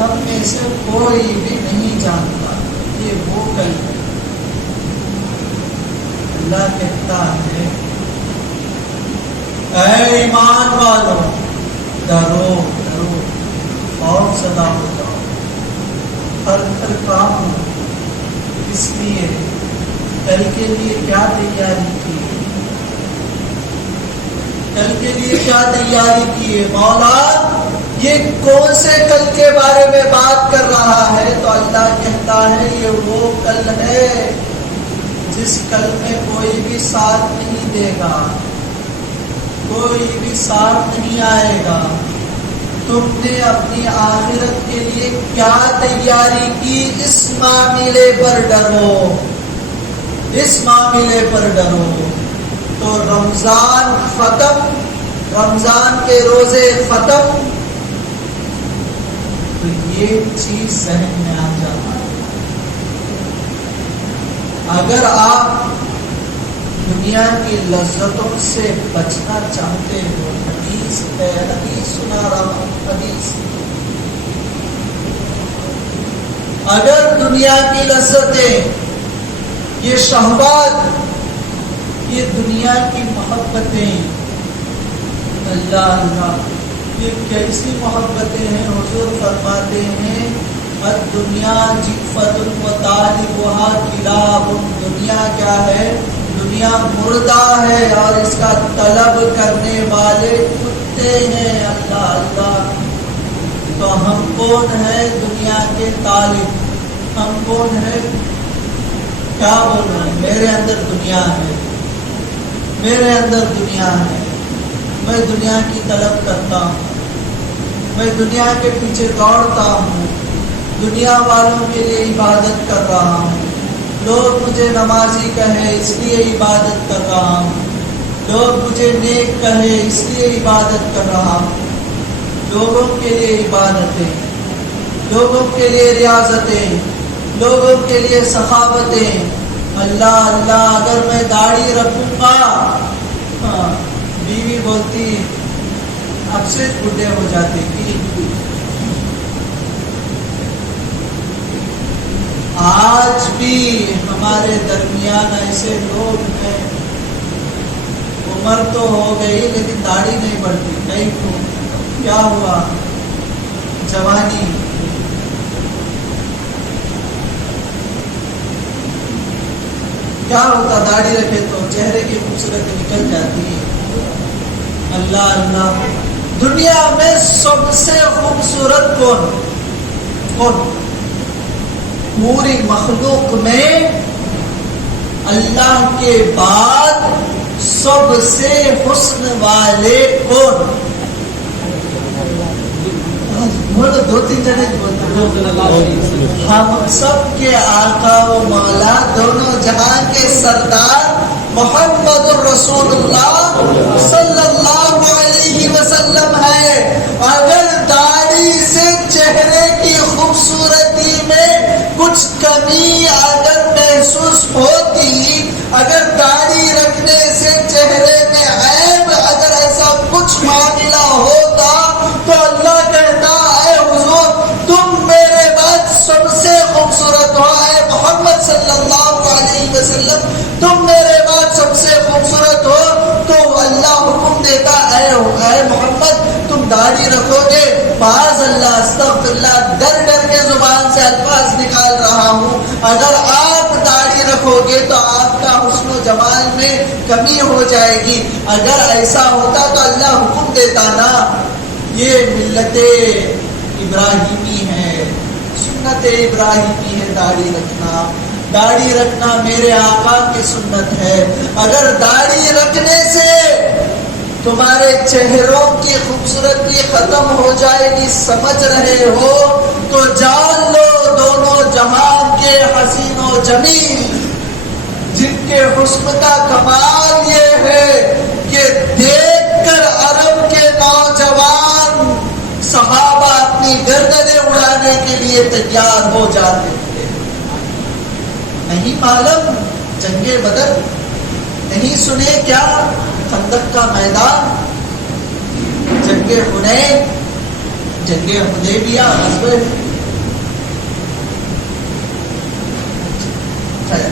ہم میں سے کوئی بھی نہیں جانتا یہ وہ کل ہے۔ اللہ کہتا ہے اے ایمان والو ڈرو ڈرو اور صدا ہو جاؤ، ہر کام ہو، اس لیے کل کے لیے کیا تیاری کی ہے، کل کے لیے کیا تیاری کی ہے؟ مولا یہ کون سے کل کے بارے میں بات کر رہا ہے؟ تو اللہ کہتا ہے یہ وہ کل ہے جس کل میں کوئی بھی ساتھ نہیں دے گا، کوئی بھی ساتھ نہیں آئے گا۔ تم نے اپنی آخرت کے لیے کیا تیاری کی؟ اس معاملے پر ڈرو، اس معاملے پر ڈرو۔ تو رمضان ختم، رمضان کے روزے ختم، تو یہ چیز ذہن میں آ جاتا ہے۔ اگر آپ دنیا کی لذتوں سے بچنا چاہتے ہو، حدیث ہے، حدیث سنا رہا ہوں، حدیث، اگر دنیا کی لذتیں، یہ شہوات، یہ دنیا کی محبتیں، اللہ اللہ یہ کیسی محبتیں ہیں؟ حضور فرماتے ہیں الدنیا جیفت وطالبها کلاب، دنیا کیا ہے؟ دنیا مردہ ہے اور اس کا طلب کرنے والے کتے ہیں۔ اللہ اللہ، تو ہم کون ہیں دنیا کے طالب؟ ہم کون ہیں؟ کیا بول رہے ہیں؟ میرے اندر دنیا ہے، میرے اندر دنیا ہے، میں دنیا کی طلب کرتا ہوں، میں دنیا کے پیچھے دوڑتا ہوں، دنیا والوں کے لیے عبادت کر رہا ہوں، لوگ مجھے نمازی کہے اس لیے عبادت کر رہا ہوں، لوگ مجھے نیک کہے اس لیے عبادت کر رہا ہوں، لوگوں کے لیے عبادتیں، لوگوں کے لیے ریاضتیں، لوگوں کے لیے سخاوتیں۔ اللہ اللہ، اگر میں داڑھی رکھوں گا، بیوی بولتی اب سے بڈھے ہو جاتے تھی۔ آج بھی ہمارے درمیان ایسے لوگ ہیں، عمر تو ہو گئی لیکن داڑھی نہیں بڑھتی، نہیں کیا ہوا؟ جوانی، کیا ہوتا؟ داڑھی رکھے تو چہرے کی خوبصورتی نکل جاتی ہے۔ اللہ اللہ، دنیا میں سب سے خوبصورت کون؟ پوری مخلوق میں اللہ کے بعد سب سے حسن والے کون؟ بولو، دو تین جنے بولتے۔ ہم سب کے آقا و مولا، دونوں جہان کے سردار محمد الرسول اللہ صلی اللہ علیہ وسلم ہے۔ اگر داڑھی سے چہرے کی خوبصورتی میں کچھ کمی اگر محسوس ہوتی، اگر داڑھی رکھنے سے چہرے میں عیب، اگر ایسا کچھ معاملہ ہوتا تو اللہ کہتا اے حضور تم میرے بعد سب سے خوبصورت ہو، اے محمد صلی اللہ علیہ وسلم تم میرے بعد سب سے خوبصورت ہو۔ تو اللہ حکم دیتا اے محمد تم داڑھی رکھو گے، معاذ اللہ، استغفر اللہ، ڈر ڈر کے زبان سے الفاظ نکال رہا ہوں، اگر آپ داڑھی رکھو گے تو آپ کا حسن و جمال میں کمی ہو جائے گی۔ اگر ایسا ہوتا تو اللہ حکم دیتا نا، یہ ملت ابراہیمی ہے، سنت ابراہیمی ہے داڑھی رکھنا، داڑھی رکھنا میرے آقا کی سنت ہے۔ اگر داڑھی رکھنے سے تمہارے چہروں کی خوبصورتی ختم ہو جائے گی، سمجھ رہے ہو، تو جان لو دونوں جہان کے حسین و جمیل، جن کے حسن کا کمال یہ ہے کہ دیکھ کر عرب کے نوجوان صحابہ اپنی گردنیں اڑانے کے لیے تیار ہو جاتے تھے۔ نہیں معلوم جنگ بدر؟ نہیں سنے کیا خندق کا میدان، جنگ حنین، جنگ حدیبیہ، غزوہ خیر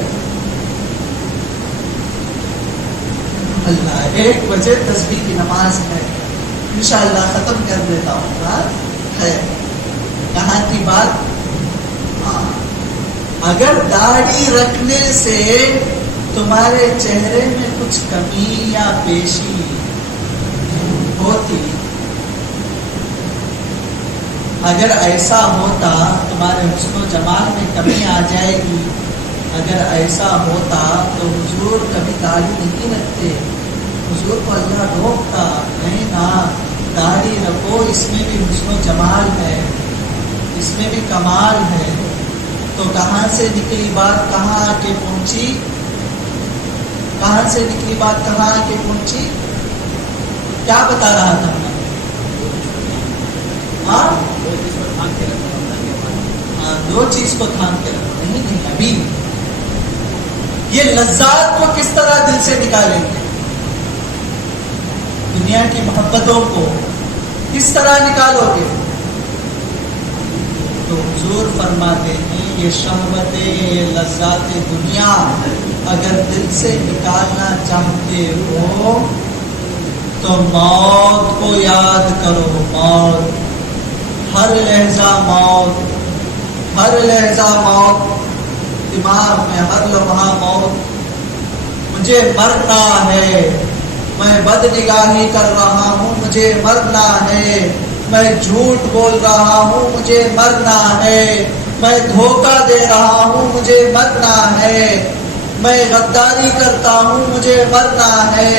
اللہ 1 بجے تسبیح کی نماز ہے، انشاءاللہ ختم کر دیتا ہوں. ہاں خیر کہاں کی بات؟ ہاں اگر داڑھی رکھنے سے تمہارے چہرے میں کچھ کمی یا پیشی ہوتی، اگر ایسا ہوتا تمہارے حسن و جمال میں کمی آ جائے گی، اگر ایسا ہوتا تو حضور کبھی داڑھی نہیں رکھتے. حضور کو اللہ روکتا نہیں نا، داڑھی رکھو، اس میں بھی حسن و جمال ہے، اس میں بھی کمال ہے. تو کہاں سے نکلی بات کہاں آ کے پہنچی؟ کہاں سے نکلی بات کہاں آ کے پہنچی؟ کیا بتا رہا تھا میں؟ ہاں 2 چیز کو تھام کے رکھو. نہیں ابھی یہ لذات کو کس طرح دل سے نکالیں گے؟ دنیا کی محبتوں کو کس طرح نکالو گے؟ تو حضور فرماتے ہیں یہ شہوتیں، یہ لذات دنیا اگر دل سے نکالنا چاہتے ہو تو موت کو یاد کرو. موت، ہر لحظہ موت، ہر لحظہ موت، دماغ میں ہر لمحہ موت. مجھے مرنا ہے، میں بد نگاہی کر رہا ہوں، مجھے مرنا ہے، میں جھوٹ بول رہا ہوں، مجھے مرنا ہے، میں دھوکہ دے رہا ہوں، مجھے مرنا ہے، میں غداری کرتا ہوں، مجھے مرنا ہے،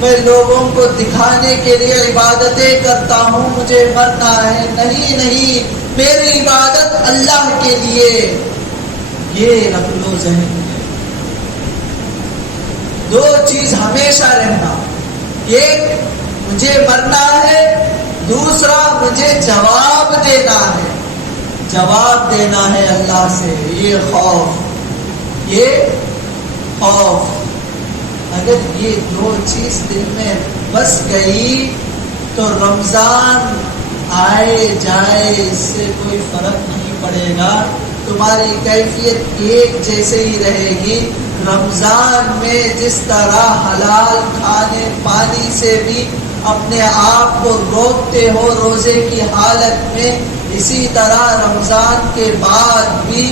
میں لوگوں کو دکھانے کے لیے عبادتیں کرتا ہوں، مجھے مرنا ہے. نہیں، میری عبادت اللہ کے لیے. یہ رکھ لو ذہن میں. 2 چیز ہمیشہ رہنا، ایک مجھے مرنا ہے، دوسرا مجھے جواب دینا ہے. جواب دینا ہے اللہ سے. یہ خوف اگر یہ 2 چیز دل میں بس گئی تو رمضان آئے جائے اس سے کوئی فرق نہیں پڑے گا. تمہاری کیفیت ایک جیسے ہی رہے گی. رمضان میں جس طرح حلال کھانے پانی سے بھی اپنے آپ کو روکتے ہو روزے کی حالت میں، اسی طرح رمضان کے بعد بھی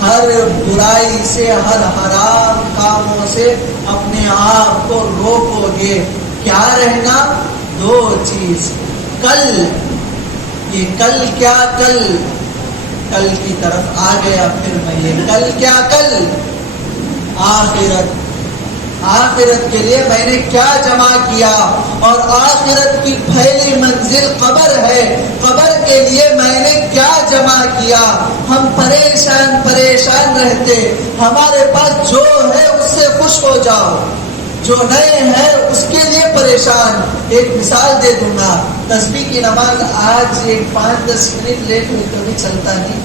ہر برائی سے، ہر حرام کاموں سے اپنے آپ کو روکو گے. کیا رہنا؟ 2 چیز. کل، یہ کل کیا؟ کل کی طرف آ گیا پھر میں. یہ کل کیا؟ کل آخرت کے لیے میں نے کیا جمع کیا، اور آخرت کی پہلی منزل قبر ہے. قبر کے لیے میں نے کیا جمع کیا. ہم پریشان رہتے. ہمارے پاس جو ہے اس سے خوش ہو جاؤ، جو نئے ہیں اس کے لیے پریشان. ایک مثال دے دوں گا. تسبیح کی نماز آج 5-10 منٹ لیٹ ہوئی کبھی چلتا نہیں.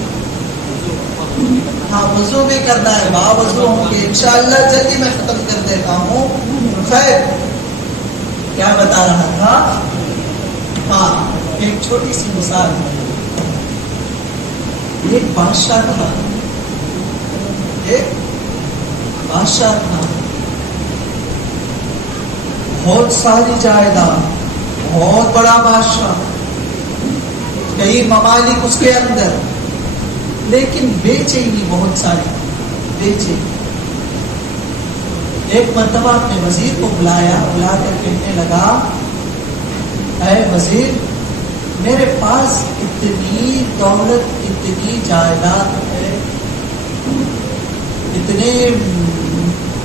ہاں وضو بھی کرنا ہے، باوضو ہوں گے انشاءاللہ. جلدی میں ختم کر دیتا ہوں. خیر کیا بتا رہا تھا؟ ہاں ایک چھوٹی سی مثال. ایک بادشاہ تھا، بہت ساری جائیداد، بہت بڑا بادشاہ، کئی ممالک اس کے اندر، لیکن بے چینی بہت ساری. بے چینی. ایک مرتبہ اپنے وزیر کو بلا کر کہنے لگا، اے وزیر، میرے پاس اتنی دولت، اتنی جائیداد ہے، اتنے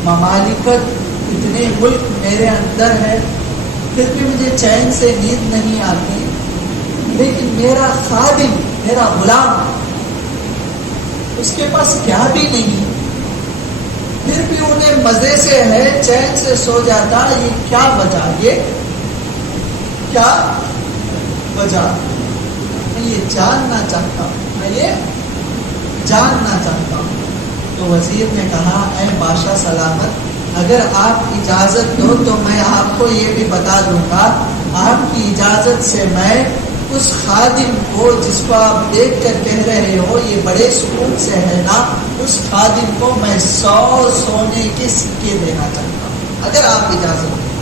ممالکت، اتنے ملک میرے اندر ہے، پھر بھی مجھے چین سے نیند نہیں آتی. لیکن میرا خادم، میرا غلام، اس کے پاس کیا بھی نہیں، پھر بھی انہیں مزے سے ہے، چین سے سو جاتا. یہ کیا وجہ؟ یہ کیا وجہ؟ میں یہ جاننا چاہتا ہوں. تو وزیر نے کہا، اے بادشاہ سلامت، اگر آپ اجازت دو تو میں آپ کو یہ بھی بتا دوں گا. آپ کی اجازت سے میں اس خادم کو جس کو آپ دیکھ کر کہہ رہے ہو یہ بڑے سکون سے ہے نا، اس خادم کو میں 100 سونے کے سکے دینا چاہتا ہوں اگر آپ اجازت دیں۔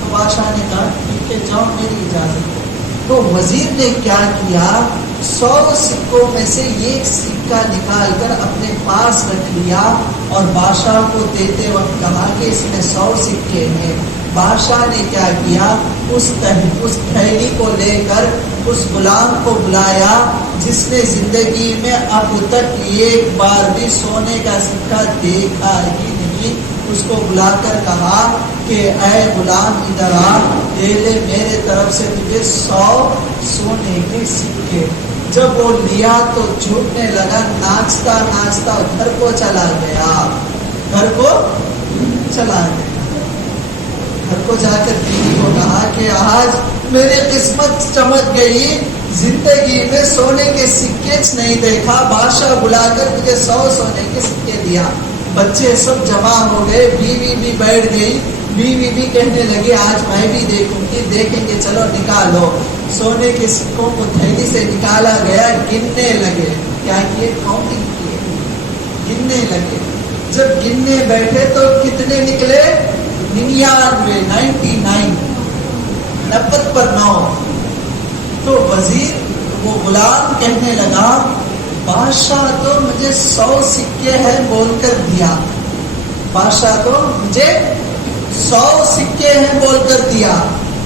تو بادشاہ نے کہا ٹھیک ہے جاؤ، میری اجازت ہے۔ تو وزیر نے کیا کیا، 100 سکوں میں سے ایک سکہ نکال کر اپنے پاس رکھ لیا اور بادشاہ کو دیتے وقت کہا کہ اس میں 100 سکے ہیں۔ بادشاہ نے کیا کیا، اس تھیلی کو لے کر اس غلام کو بلایا جس نے زندگی میں اب تک ایک بار بھی سونے کا سکہ دیکھا ہی نہیں۔ اس کو بلا کر کہا کہ اے غلام ادھر آ، دے لے میرے طرف سے تجھے 100 سونے کے سکے۔ جب وہ لیا تو جھوٹنے لگا، ناچتا ناچتا گھر کو چلا گیا، گھر کو چلا گیا۔ گھر کو جا کر بیوی کو کہا کہ آج میری قسمت چمک گئی، زندگی میں سونے کے سکے نہیں دیکھا، بادشاہ بلا کر مجھے 100 سونے کے سکے دیا۔ بچے سب جمع ہو گئے، بیوی بھی بیٹھ گئی، بیوی بھی کہنے لگی آج میں بھی دیکھوں گی، دیکھیں گے، چلو نکالو۔ سونے کے سکوں کو تھیلی سے نکالا گیا، گننے لگے، کیا کیے، کاؤنٹنگ کیے، گننے لگے۔ جب گننے بیٹھے تو کتنے نکلے، 99، 90 پر 9۔ تو وزیر وہ غلام کہنے لگا بادشاہ تو مجھے 100 سکے ہیں بول کر دیا، بادشاہ تو مجھے 100 سکے ہیں بول کر دیا،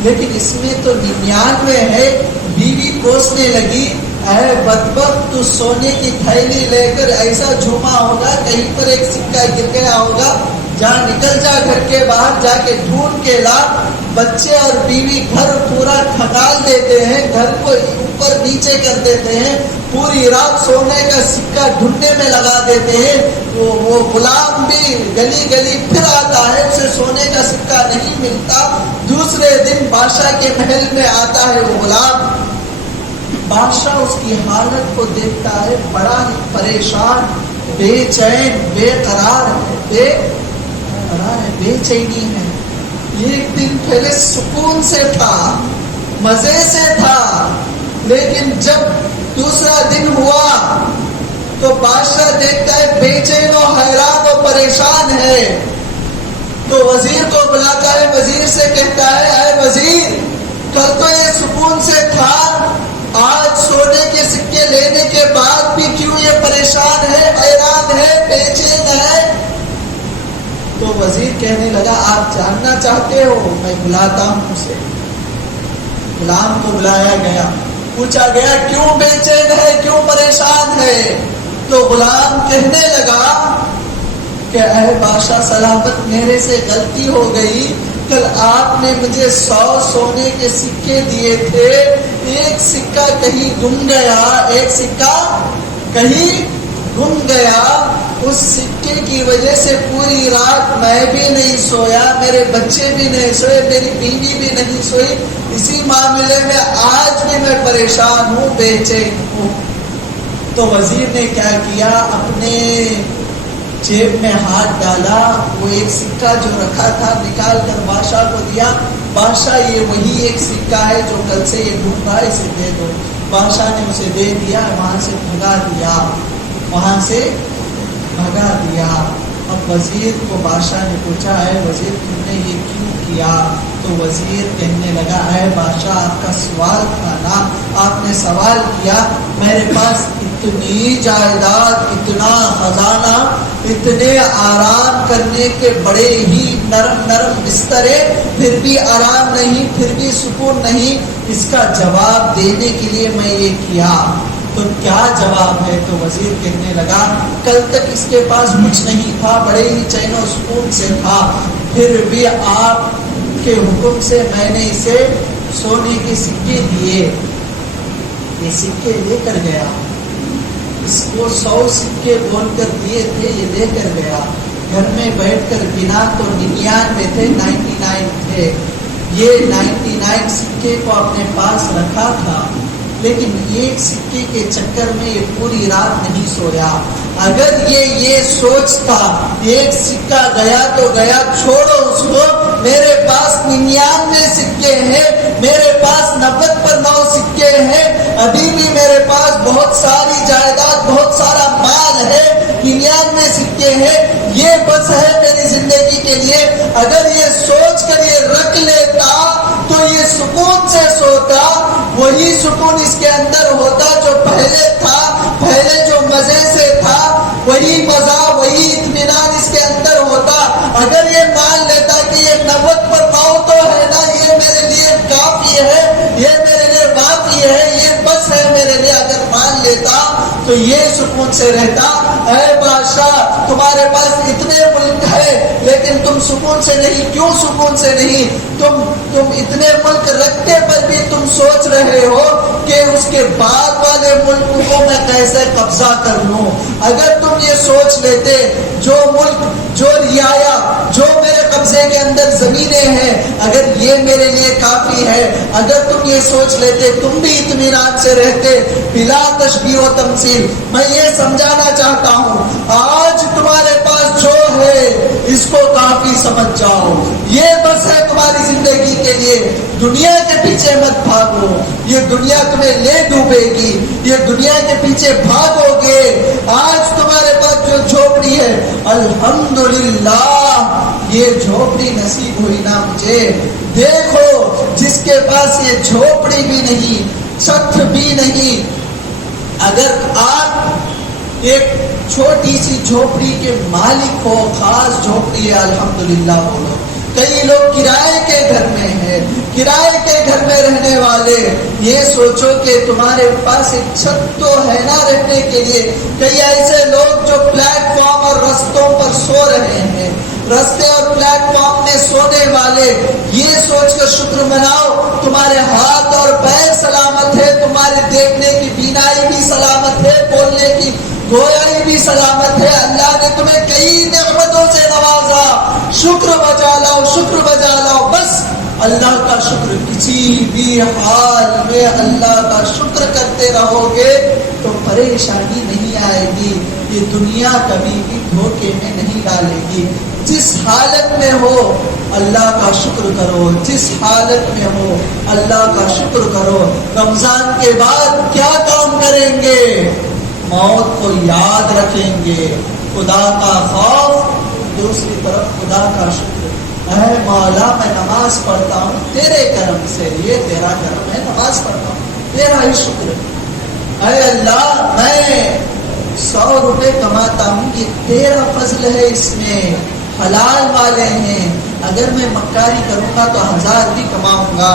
لیکن اس میں تو 99 ہے۔ بیوی کوسنے لگی، اے بدبخت، تو سونے کی تھیلی لے کر ایسا جھوما ہوگا، کہیں پر ایک سکہ گر گیا ہوگا، جا نکل جا گھر کے باہر، جا کے ڈھونڈ کے لا۔ بچے اور بیوی گھر پورا کھٹال دیتے ہیں، گھر کو اوپر نیچے کر دیتے ہیں، پوری رات سونے کا سکہ ڈھونڈنے میں لگا دیتے ہیں۔ وہ غلام بھی گلی گلی پھر آتا ہے، اسے سونے کا سکہ نہیں ملتا۔ دوسرے دن بادشاہ کے محل میں آتا ہے وہ غلام، بادشاہ اس کی حالت کو دیکھتا ہے، بڑا ہی پریشان، بے چین، بے قرار ہے، بے چینی ہے۔ ایک دن پہلے سکون سے تھا، مزے سے تھا، لیکن جب دوسرا دن ہوا تو بادشاہ دیکھتا ہے بے چین و حیران و پریشان ہے۔ تو وزیر کو بلاتا ہے، وزیر سے کہتا ہے اے وزیر، کل تو یہ سکون سے تھا، آج سونے کے سکے لینے کے بعد بھی کیوں یہ پریشان ہے، حیران ہے، بے چین ہے؟ تو وزیر کہنے لگا آپ جاننا چاہتے ہو، میں بلاتا ہوں اسے۔ غلام کو بلایا گیا، پوچھا گیا کیوں بے چین ہے، کیوں پریشان ہے؟ تو غلام کہنے لگا کہ اے بادشاہ سلامت، میرے سے غلطی ہو گئی، کل آپ نے مجھے 100 سونے کے سکے دیے تھے، ایک سکہ کہیں گم گیا، ایک سکہ کہیں گم گیا، اس سکے کی وجہ سے پوری رات میں بھی نہیں سویا، میرے بچے بھی نہیں سوئے، میری بیوی بھی نہیں سوئی، اسی معاملے میں آج بھی میں پریشان ہوں، بے چین ہوں۔ تو وزیر نے کیا کیا، اپنے جیب میں ہاتھ ڈالا، وہ ایک سکہ جو رکھا تھا نکال کر بادشاہ کو دیا، بادشاہ یہ وہی ایک سکہ ہے جو کل سے یہ ڈھونڈ رہا ہے، اسے دے دو۔ بادشاہ نے اسے دے دیا، وہاں سے بھگا دیا، وہاں سے بھگا دیا۔ اب وزیر کو بادشاہ نے پوچھا ہے وزیر تم نے یہ کیوں کیا؟ تو وزیر کہنے لگا اے بادشاہ آپ کا سوال تھا نا، آپ نے سوال کیا، میرے پاس اتنی جائیداد، اتنا خزانہ، اتنے آرام کرنے کے بڑے ہی نرم نرم بسترے، پھر بھی آرام نہیں، پھر بھی سکون نہیں، اس کا جواب دینے کے لیے میں یہ کیا۔ تو کیا جواب ہے؟ تو وزیر کہنے لگا کل تک اس کے پاس کچھ نہیں تھا، بڑے ہی چین و سکون سے تھا، پھر بھی آپ کے حکم سے میں نے اسے سونے کے سکے دیے، یہ سکے لے کر گیا، اس کو 100 سکے بول کر دیے تھے، یہ لے کر گیا، گھر میں بیٹھ کر گنا تو 99 تھے، 99 تھے، یہ 99 سکے کو اپنے پاس رکھا تھا، لیکن ایک سکے کے چکر میں یہ پوری رات نہیں سویا۔ اگر یہ سوچتا ایک سکہ گیا تو گیا، چھوڑو اس کو، میرے پاس 99 سکے ہیں، میرے پاس 90 پر 9 سکے یہ ہے، یہ بس ہے میری زندگی کے لیے، اگر یہ سوچ کر یہ رکھ لیتا تو یہ سکون سے سوتا، وہی سکون اس کے اندر ہوتا جو پہلے تھا، پہلے جو مزے سے تھا وہی مزہ، وہی اطمینان اس کے اندر ہوتا۔ اگر یہ مان لیتا کہ یہ 90 تو ہے نا، یہ میرے لیے کافی ہے، یہ میرے لیے باقی ہے، یہ بس ہے میرے لیے، اگر مان لیتا تو یہ سکون سے رہتا۔ اے بادشاہ، تمہارے پاس اتنے ملک ہے لیکن تم سکون سے نہیں، کیوں سکون سے نہیں؟ تم اتنے ملک رکھتے پر بھی تم سوچ رہے ہو کہ اس کے بعد والے ملک کو میں کیسے قبضہ کر لوں۔ اگر تم یہ سوچ لیتے جو ملک، جو رعایا، جو میرے قبضے کے اندر زمینیں ہیں، اگر یہ میرے لیے کافی ہے، اگر تم یہ سوچ لیتے تم بھی اطمینان سے رہتے بلا تشبیہ و تمثیل۔ میں یہ سمجھانا چاہتا ہوں، آج تمہارے پاس جو ہے اس کو کافی سمجھ جاؤ، یہ بس ہے تمہاری زندگی کے لیے۔ دنیا کے پیچھے مت بھاگو، یہ دنیا تمہیں لے ڈوبے گی، یہ دنیا کے پیچھے بھاگو گے۔ آج تمہارے پاس جو جھوپڑی ہے، الحمدللہ یہ جھوپڑی نصیب ہوئی نا مجھے۔ دیکھو جس کے پاس یہ جھوپڑی بھی نہیں، چھت بھی نہیں، اگر آپ ایک چھوٹی سی جھوپڑی کے مالک ہو، خاص جھوپڑی ہے، الحمدللہ بولو۔ کئی لوگ کرائے کے گھر میں ہیں، کرائے کے گھر میں رہنے والے، یہ سوچو کہ تمہارے پاس ایک چھت تو ہے نا رہنے کے لیے۔ کئی ایسے لوگ جو پلیٹ فارم اور رستوں پر سو رہے ہیں، رستے اور پلیٹ فارم میں سونے والے، یہ سوچ کر شکر مناؤ تمہارے ہاتھ اور پیر سلامت ہے، تمہارے دیکھنے کی بینائی بھی سلامت ہے، بولنے کی گویائی بھی سلامت ہے، اللہ نے تمہیں کئی نعمتوں سے نوازا۔ شکر بجا لاؤ، شکر بجا لاؤ، بس اللہ کا شکر، کسی بھی حال میں اللہ کا شکر کرتے رہو گے تو پریشانی نہیں آئے گی، یہ دنیا کبھی بھی دھوکے میں نہیں ڈالے گی۔ جس حالت میں ہو اللہ کا شکر کرو، جس حالت میں ہو اللہ کا شکر کرو۔ رمضان کے بعد کیا کام کریں گے؟ موت کو یاد رکھیں گے، خدا کا خوف، دوسری طرف خدا کا شکر۔ اے مولا میں نماز پڑھتا ہوں تیرے کرم سے، یہ تیرا کرم ہے، نماز پڑھتا ہوں تیرا ہی شکر۔ اے اللہ میں 100 روپے کماتا ہوں، یہ تیرا فضل ہے، اس میں حلال والے ہیں، اگر میں مکاری کروں گا تو 1000 بھی کماؤں گا،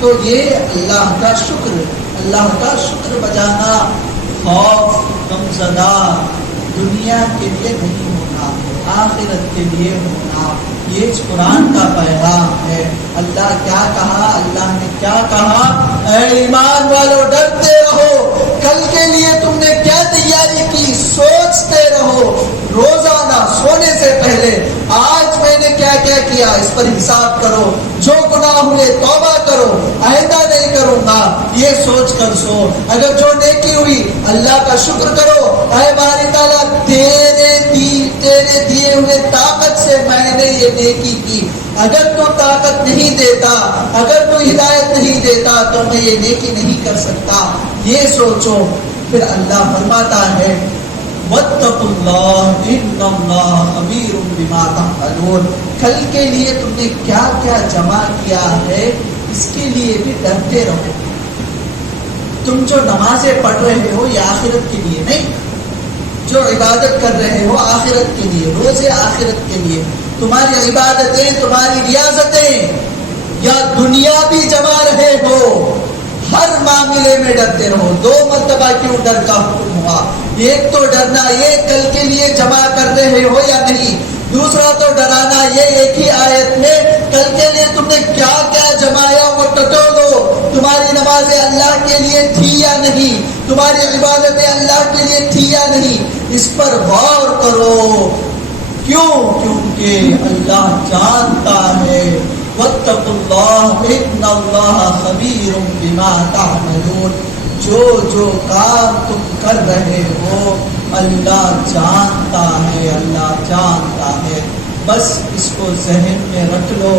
تو یہ اللہ کا شکر، اللہ کا شکر بجانا۔ خوف غمزدہ دنیا کے لیے نہیں ہونا، آخرت کے لیے ہونا، یہ قرآن کا پیغام ہے۔ اللہ کیا کہا؟ اللہ نے کیا کہا؟ اے ایمان والو ڈرتے رہو، کل کے لیے تم نے کیا تیاری کی سوچتے رہو، روزانہ سونے سے پہلے آج میں نے کیا کیا کیا اس پر حساب کرو، جو گناہ ہوئے توبہ کرو، آئندہ نہیں کروں گا، یہ سوچ کر سو۔ اگر جو نیکی ہوئی اللہ کا شکر کرو، اے باری تعالیٰ تیرے دیے ہوئے طاقت سے میں نے یہ نیکی کی، اگر تو طاقت نہیں دیتا، اگر تو ہدایت نہیں دیتا تو میں یہ نیکی نہیں کر سکتا، یہ سوچو۔ پھر اللہ فرماتا ہے واتقوا اللہ ان اللہ خبیر بما تعملون، کل کے لیے تم نے کیا کیا جمع کیا ہے اس کے لیے بھی ڈرتے رہو۔ تم جو نمازیں پڑھ رہے ہو یہ آخرت کے لیے نہیں، جو عبادت کر رہے ہو آخرت کے لیے، روزے آخرت کے لیے، تمہاری عبادتیں، تمہاری ریاضتیں یا دنیا بھی جما رہے ہو، ہر معاملے میں ڈرتے رہو۔ 2 مرتبہ کیوں ڈر کا حکم ہوا؟ ایک تو ڈرنا یہ کل کے لیے جمع کر رہے ہو یا نہیں، دوسرا تو ڈرانا یہ ایک ہی آیت میں کل کے لیے تم نے کیا کیا جمایا وہ ٹٹولو، تمہاری نمازیں اللہ کے لیے تھی یا نہیں، تمہاری عبادتیں اللہ کے لیے تھی یا نہیں، اس پر غور کرو۔ کیوں؟ کیونکہ اللہ جانتا ہے واتقوا اللہ ان اللہ خبیر بما تعملون، جو کام تم کر رہے ہو اللہ جانتا ہے، اللہ جانتا ہے۔ بس اس کو ذہن میں رکھ لو،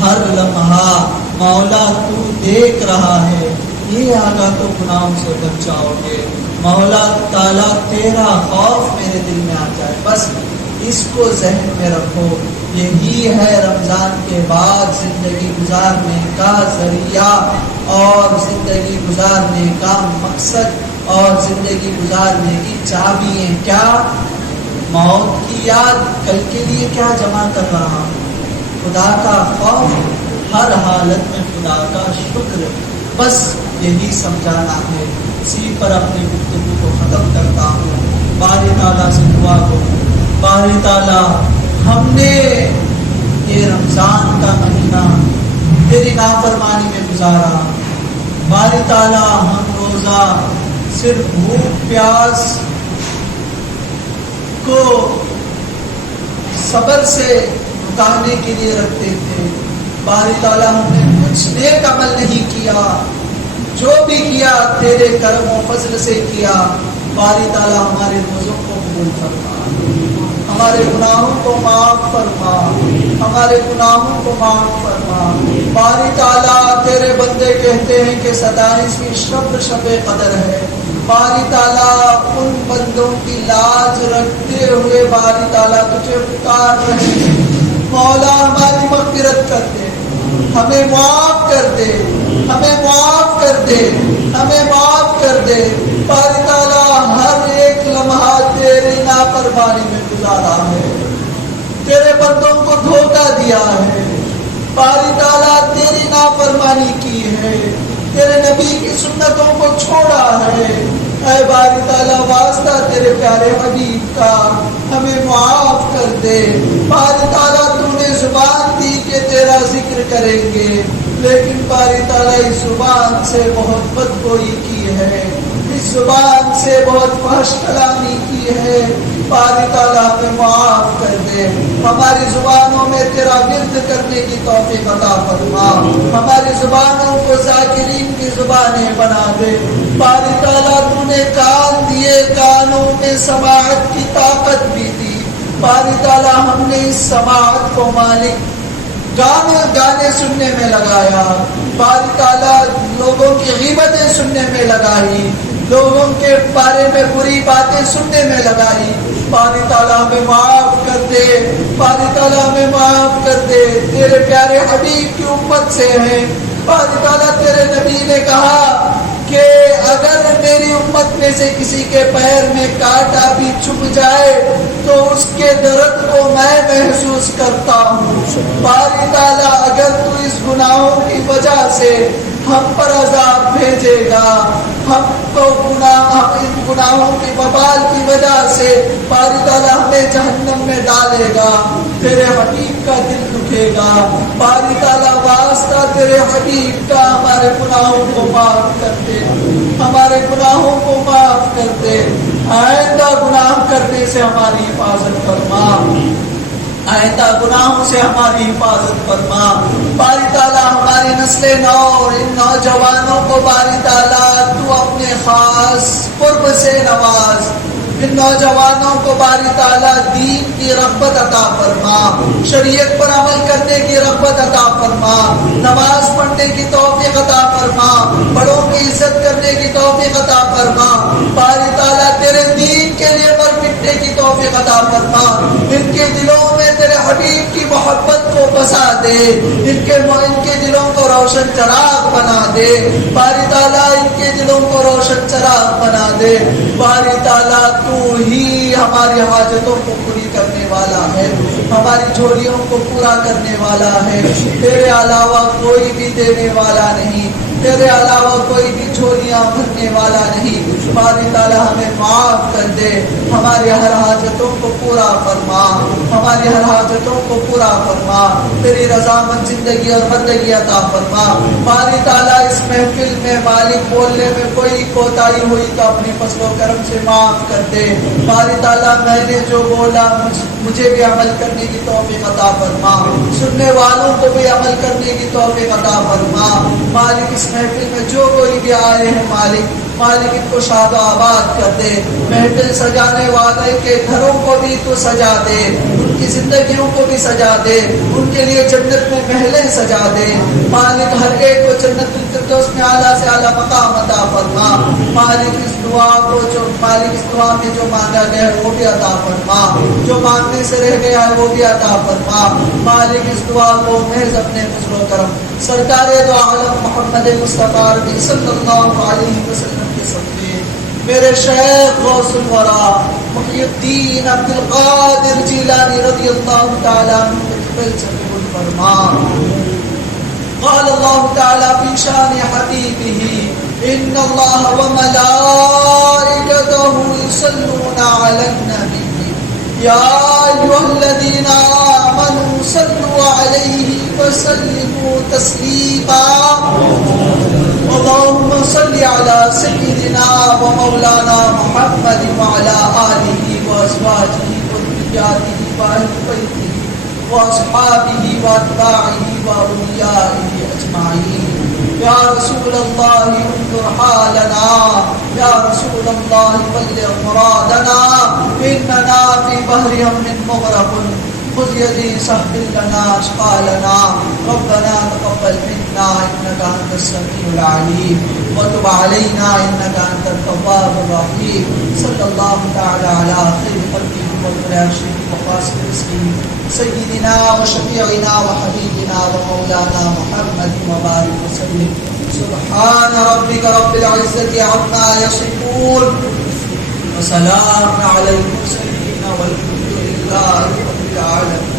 ہر لمحہ مولا تو دیکھ رہا ہے، یہ آگا تو گناہوں سے بچ جاؤ گے۔ مولا تعالیٰ تیرا خوف میرے دل میں آ جائے، بس اس کو ذہن میں رکھو. یہی ہے رمضان کے بعد زندگی گزارنے کا ذریعہ اور زندگی گزارنے کا مقصد اور زندگی گزارنے کی چابیاں. کیا؟ موت کی یاد. کل کے لیے کیا جمع کر رہا ہوں؟ خدا کا خوف، ہر حالت میں خدا کا شکر. بس یہی سمجھانا ہے. اسی پر اپنی گفتگو کو ختم کرتا ہوں. باری تعالیٰ سے دعا کروں، باری تعالیٰ ہم نے یہ رمضان کا مہینہ تیری نافرمانی میں گزارا. باری تعالیٰ ہم روزہ صرف بھوک پیاس کو صبر سے اتارنے کے لیے رکھتے تھے. باری تعالیٰ ہم نے کچھ نیک عمل نہیں کیا، جو بھی کیا تیرے کرم و فضل سے کیا. باری تعالیٰ ہمارے روزوں کو قبول فرما، ہمارے گناہوں کو معاف فرما، ہمارے گناہوں کو معاف فرما. باری تعالیٰ تیرے بندے کہتے ہیں کہ 27ویں شب قدر ہے. باری تعالیٰ ان بندوں کی لاج رکھتے ہوئے باری تعالیٰ تجھے پکار رہے ہیں. مولا ہماری مغفرت کر دے، ہمیں معاف کر دے، ہمیں معاف کر دے، ہمیں معاف کر دے. باری تعالیٰ ہر ایک لمحہ تیری نافرمانی میں گزارا ہے، تیرے بندوں کو دھوکہ دیا ہے. باری تعالیٰ تیری نافرمانی کی ہے، تیرے نبی کی سنتوں کو چھوڑا ہے. اے باری تعالیٰ واسطہ تیرے پیارے حبیب کا ہمیں معاف کر دے. باری تعالیٰ تو نے زبان دی کہ تیرا ذکر کریں گے، لیکن باری تعالیٰ اس زبان سے بہت بدگوئی کی ہے، اس زبان سے بہت فحش کلامی کی ہے. باری تعالیٰ ہمیں معاف کر دے. ہماری زبانوں میں تیرا ورد کرنے کی توفیق عطا فرما، ہماری زبانوں کو ذاکرین کی زبانیں بنا دے. باری تعالیٰ تو نے کان دیے، کانوں میں سماعت کی طاقت بھی دی. باری تعالیٰ ہم نے اس سماعت کو مالک گانے سننے میں لگایا. باری تعالیٰ لوگوں کی غیبتیں سننے میں لگائی، لوگوں کے بارے میں بری باتیں سننے میں لگائی. باری تعالیٰ ہمیں معاف کر دے، باری تعالیٰ ہمیں معاف کر دے. تیرے پیارے حبیب کی امت سے ہیں. باری تعالیٰ تیرے نبی نے کہا کہ اگر میری امت میں سے کسی کے پیر میں کانٹا بھی چھپ جائے تو اس کے درد کو میں محسوس کرتا ہوں. باری تعالیٰ اگر تو اس گناہوں کی وجہ سے ہم پر عذاب بھیجے گا، ہم کو ان گناہوں کی وبال کی وجہ سے باری تعالیٰ ہمیں جہنم میں ڈالے گا، تیرے حبیب کا دل دکھے گا. باری تعالیٰ واسطہ تیرے حبیب کا ہمارے گناہوں کو معاف کر دے، ہمارے گناہوں کو معاف کر دے. آئندہ گناہ کرنے سے ہماری حفاظت فرما، آئندہ گناہوں سے ہماری حفاظت فرما. باری تعالیٰ ہماری نسل نو اور ان نوجوانوں کو باری تعالیٰ تو اپنے خاص قرب سے نواز. ان نوجوانوں کو باری تعالیٰ دین کی رغبت عطا فرما، شریعت پر عمل کرنے کی رغبت عطا فرما، نماز پڑھنے کی توفیق عطا فرما، بڑوں کی عزت کرنے کی توفیق عطا فرما. باری تعالیٰ تیرے دین کے لیے مر مٹنے کی توفیق عطا فرما. ان کے دلوں میں تیرے حبیب کی محبت کو بسا دے، ان کے دلوں کو روشن چراغ بنا دے. باری تعالیٰ ان کے دلوں کو روشن چراغ بنا دے. باری تعالیٰ تو ہی ہماری حاجتوں کو پوری کرنے والا ہے، ہماری جھولیوں کو پورا کرنے والا ہے. تیرے علاوہ کوئی بھی دینے والا نہیں، تیرے علاوہ کوئی بھی جھولیاں بھرنے والا نہیں. باری تعالیٰ ہمیں معاف کر دے، ہماری ہر حاجتوں کو پورا فرما، ہماری ہر حاجتوں کو پورا فرما. تیری رضامند زندگی اور بندگی عطا فرما. باری تعالیٰ اس محفل میں مالک بولنے میں کوئی کوتاہی ہوئی تو اپنی فضل و کرم سے معاف کر دے. باری تعالیٰ میں نے جو بولا مجھے بھی عمل کرنے کی توفیق عطا فرما، سننے والوں کو بھی عمل کرنے کی توفیق عطا فرما. مالک اس محفل میں جو کوئی بھی آئے ہیں مالک مالک ان کو شاد و آباد کر دے، محفل سجانے والے کے گھروں کو بھی تو سجا دے، ان کی زندگیوں کو بھی سجا دے، ان کے لیے جنت میں محلیں سجا دے، مالک ہر ایک کو جنت الفردوس میں اعلیٰ سے اعلیٰ مقام عطا فرما، مالک اس دعا کو جو مالک اس دعا میں جو مانگا گیا ہے وہ بھی عطا فرما، جو مانگنے سے رہ گیا ہے وہ بھی عطا فرما، مالک اس دعا کو محض اپنے فضل و کرم سرکار دو عالم محمد مصطفیٰ عربی صلی اللہ علیہ وسلم کے صدقے میرے شیخ غوث الورا محی الدین عبد القادر جیلانی رضی اللہ تعالیٰ عنہ کے قبل سے قبول فرما۔ قال اللہ تعالیٰ فی شان حبیبہ ان اللہ وملائکتہ یصلون علی النبی یا ایھا الذین آمنوا صلوا علیہ وسلموا تسلیما۔ اللهم صل على سيدنا ومولانا محمد وعلى آله وأزواجه وذرياته وأهل بيته وأصحابه وأتباعه وأوليائه أجمعين۔ يا رسول الله انظر حالنا، يا رسول الله بلغ مرادنا، إننا في بحر من مغرق، خذ يدي سهل لنا أشقالنا، ربنا تقبل منا إنك أنت السميع العليم وتب علينا إنك أنت التواب الرحيم۔ صلى الله تعالى على خير خلقه وقريشه وقاسم رزقه سيدنا وشفيعنا وحبيبنا ومولانا محمد وبارك وسلم۔ سبحان ربك رب العزة عما يصفون وسلام على المرسلين والحمد لله رب العالمين۔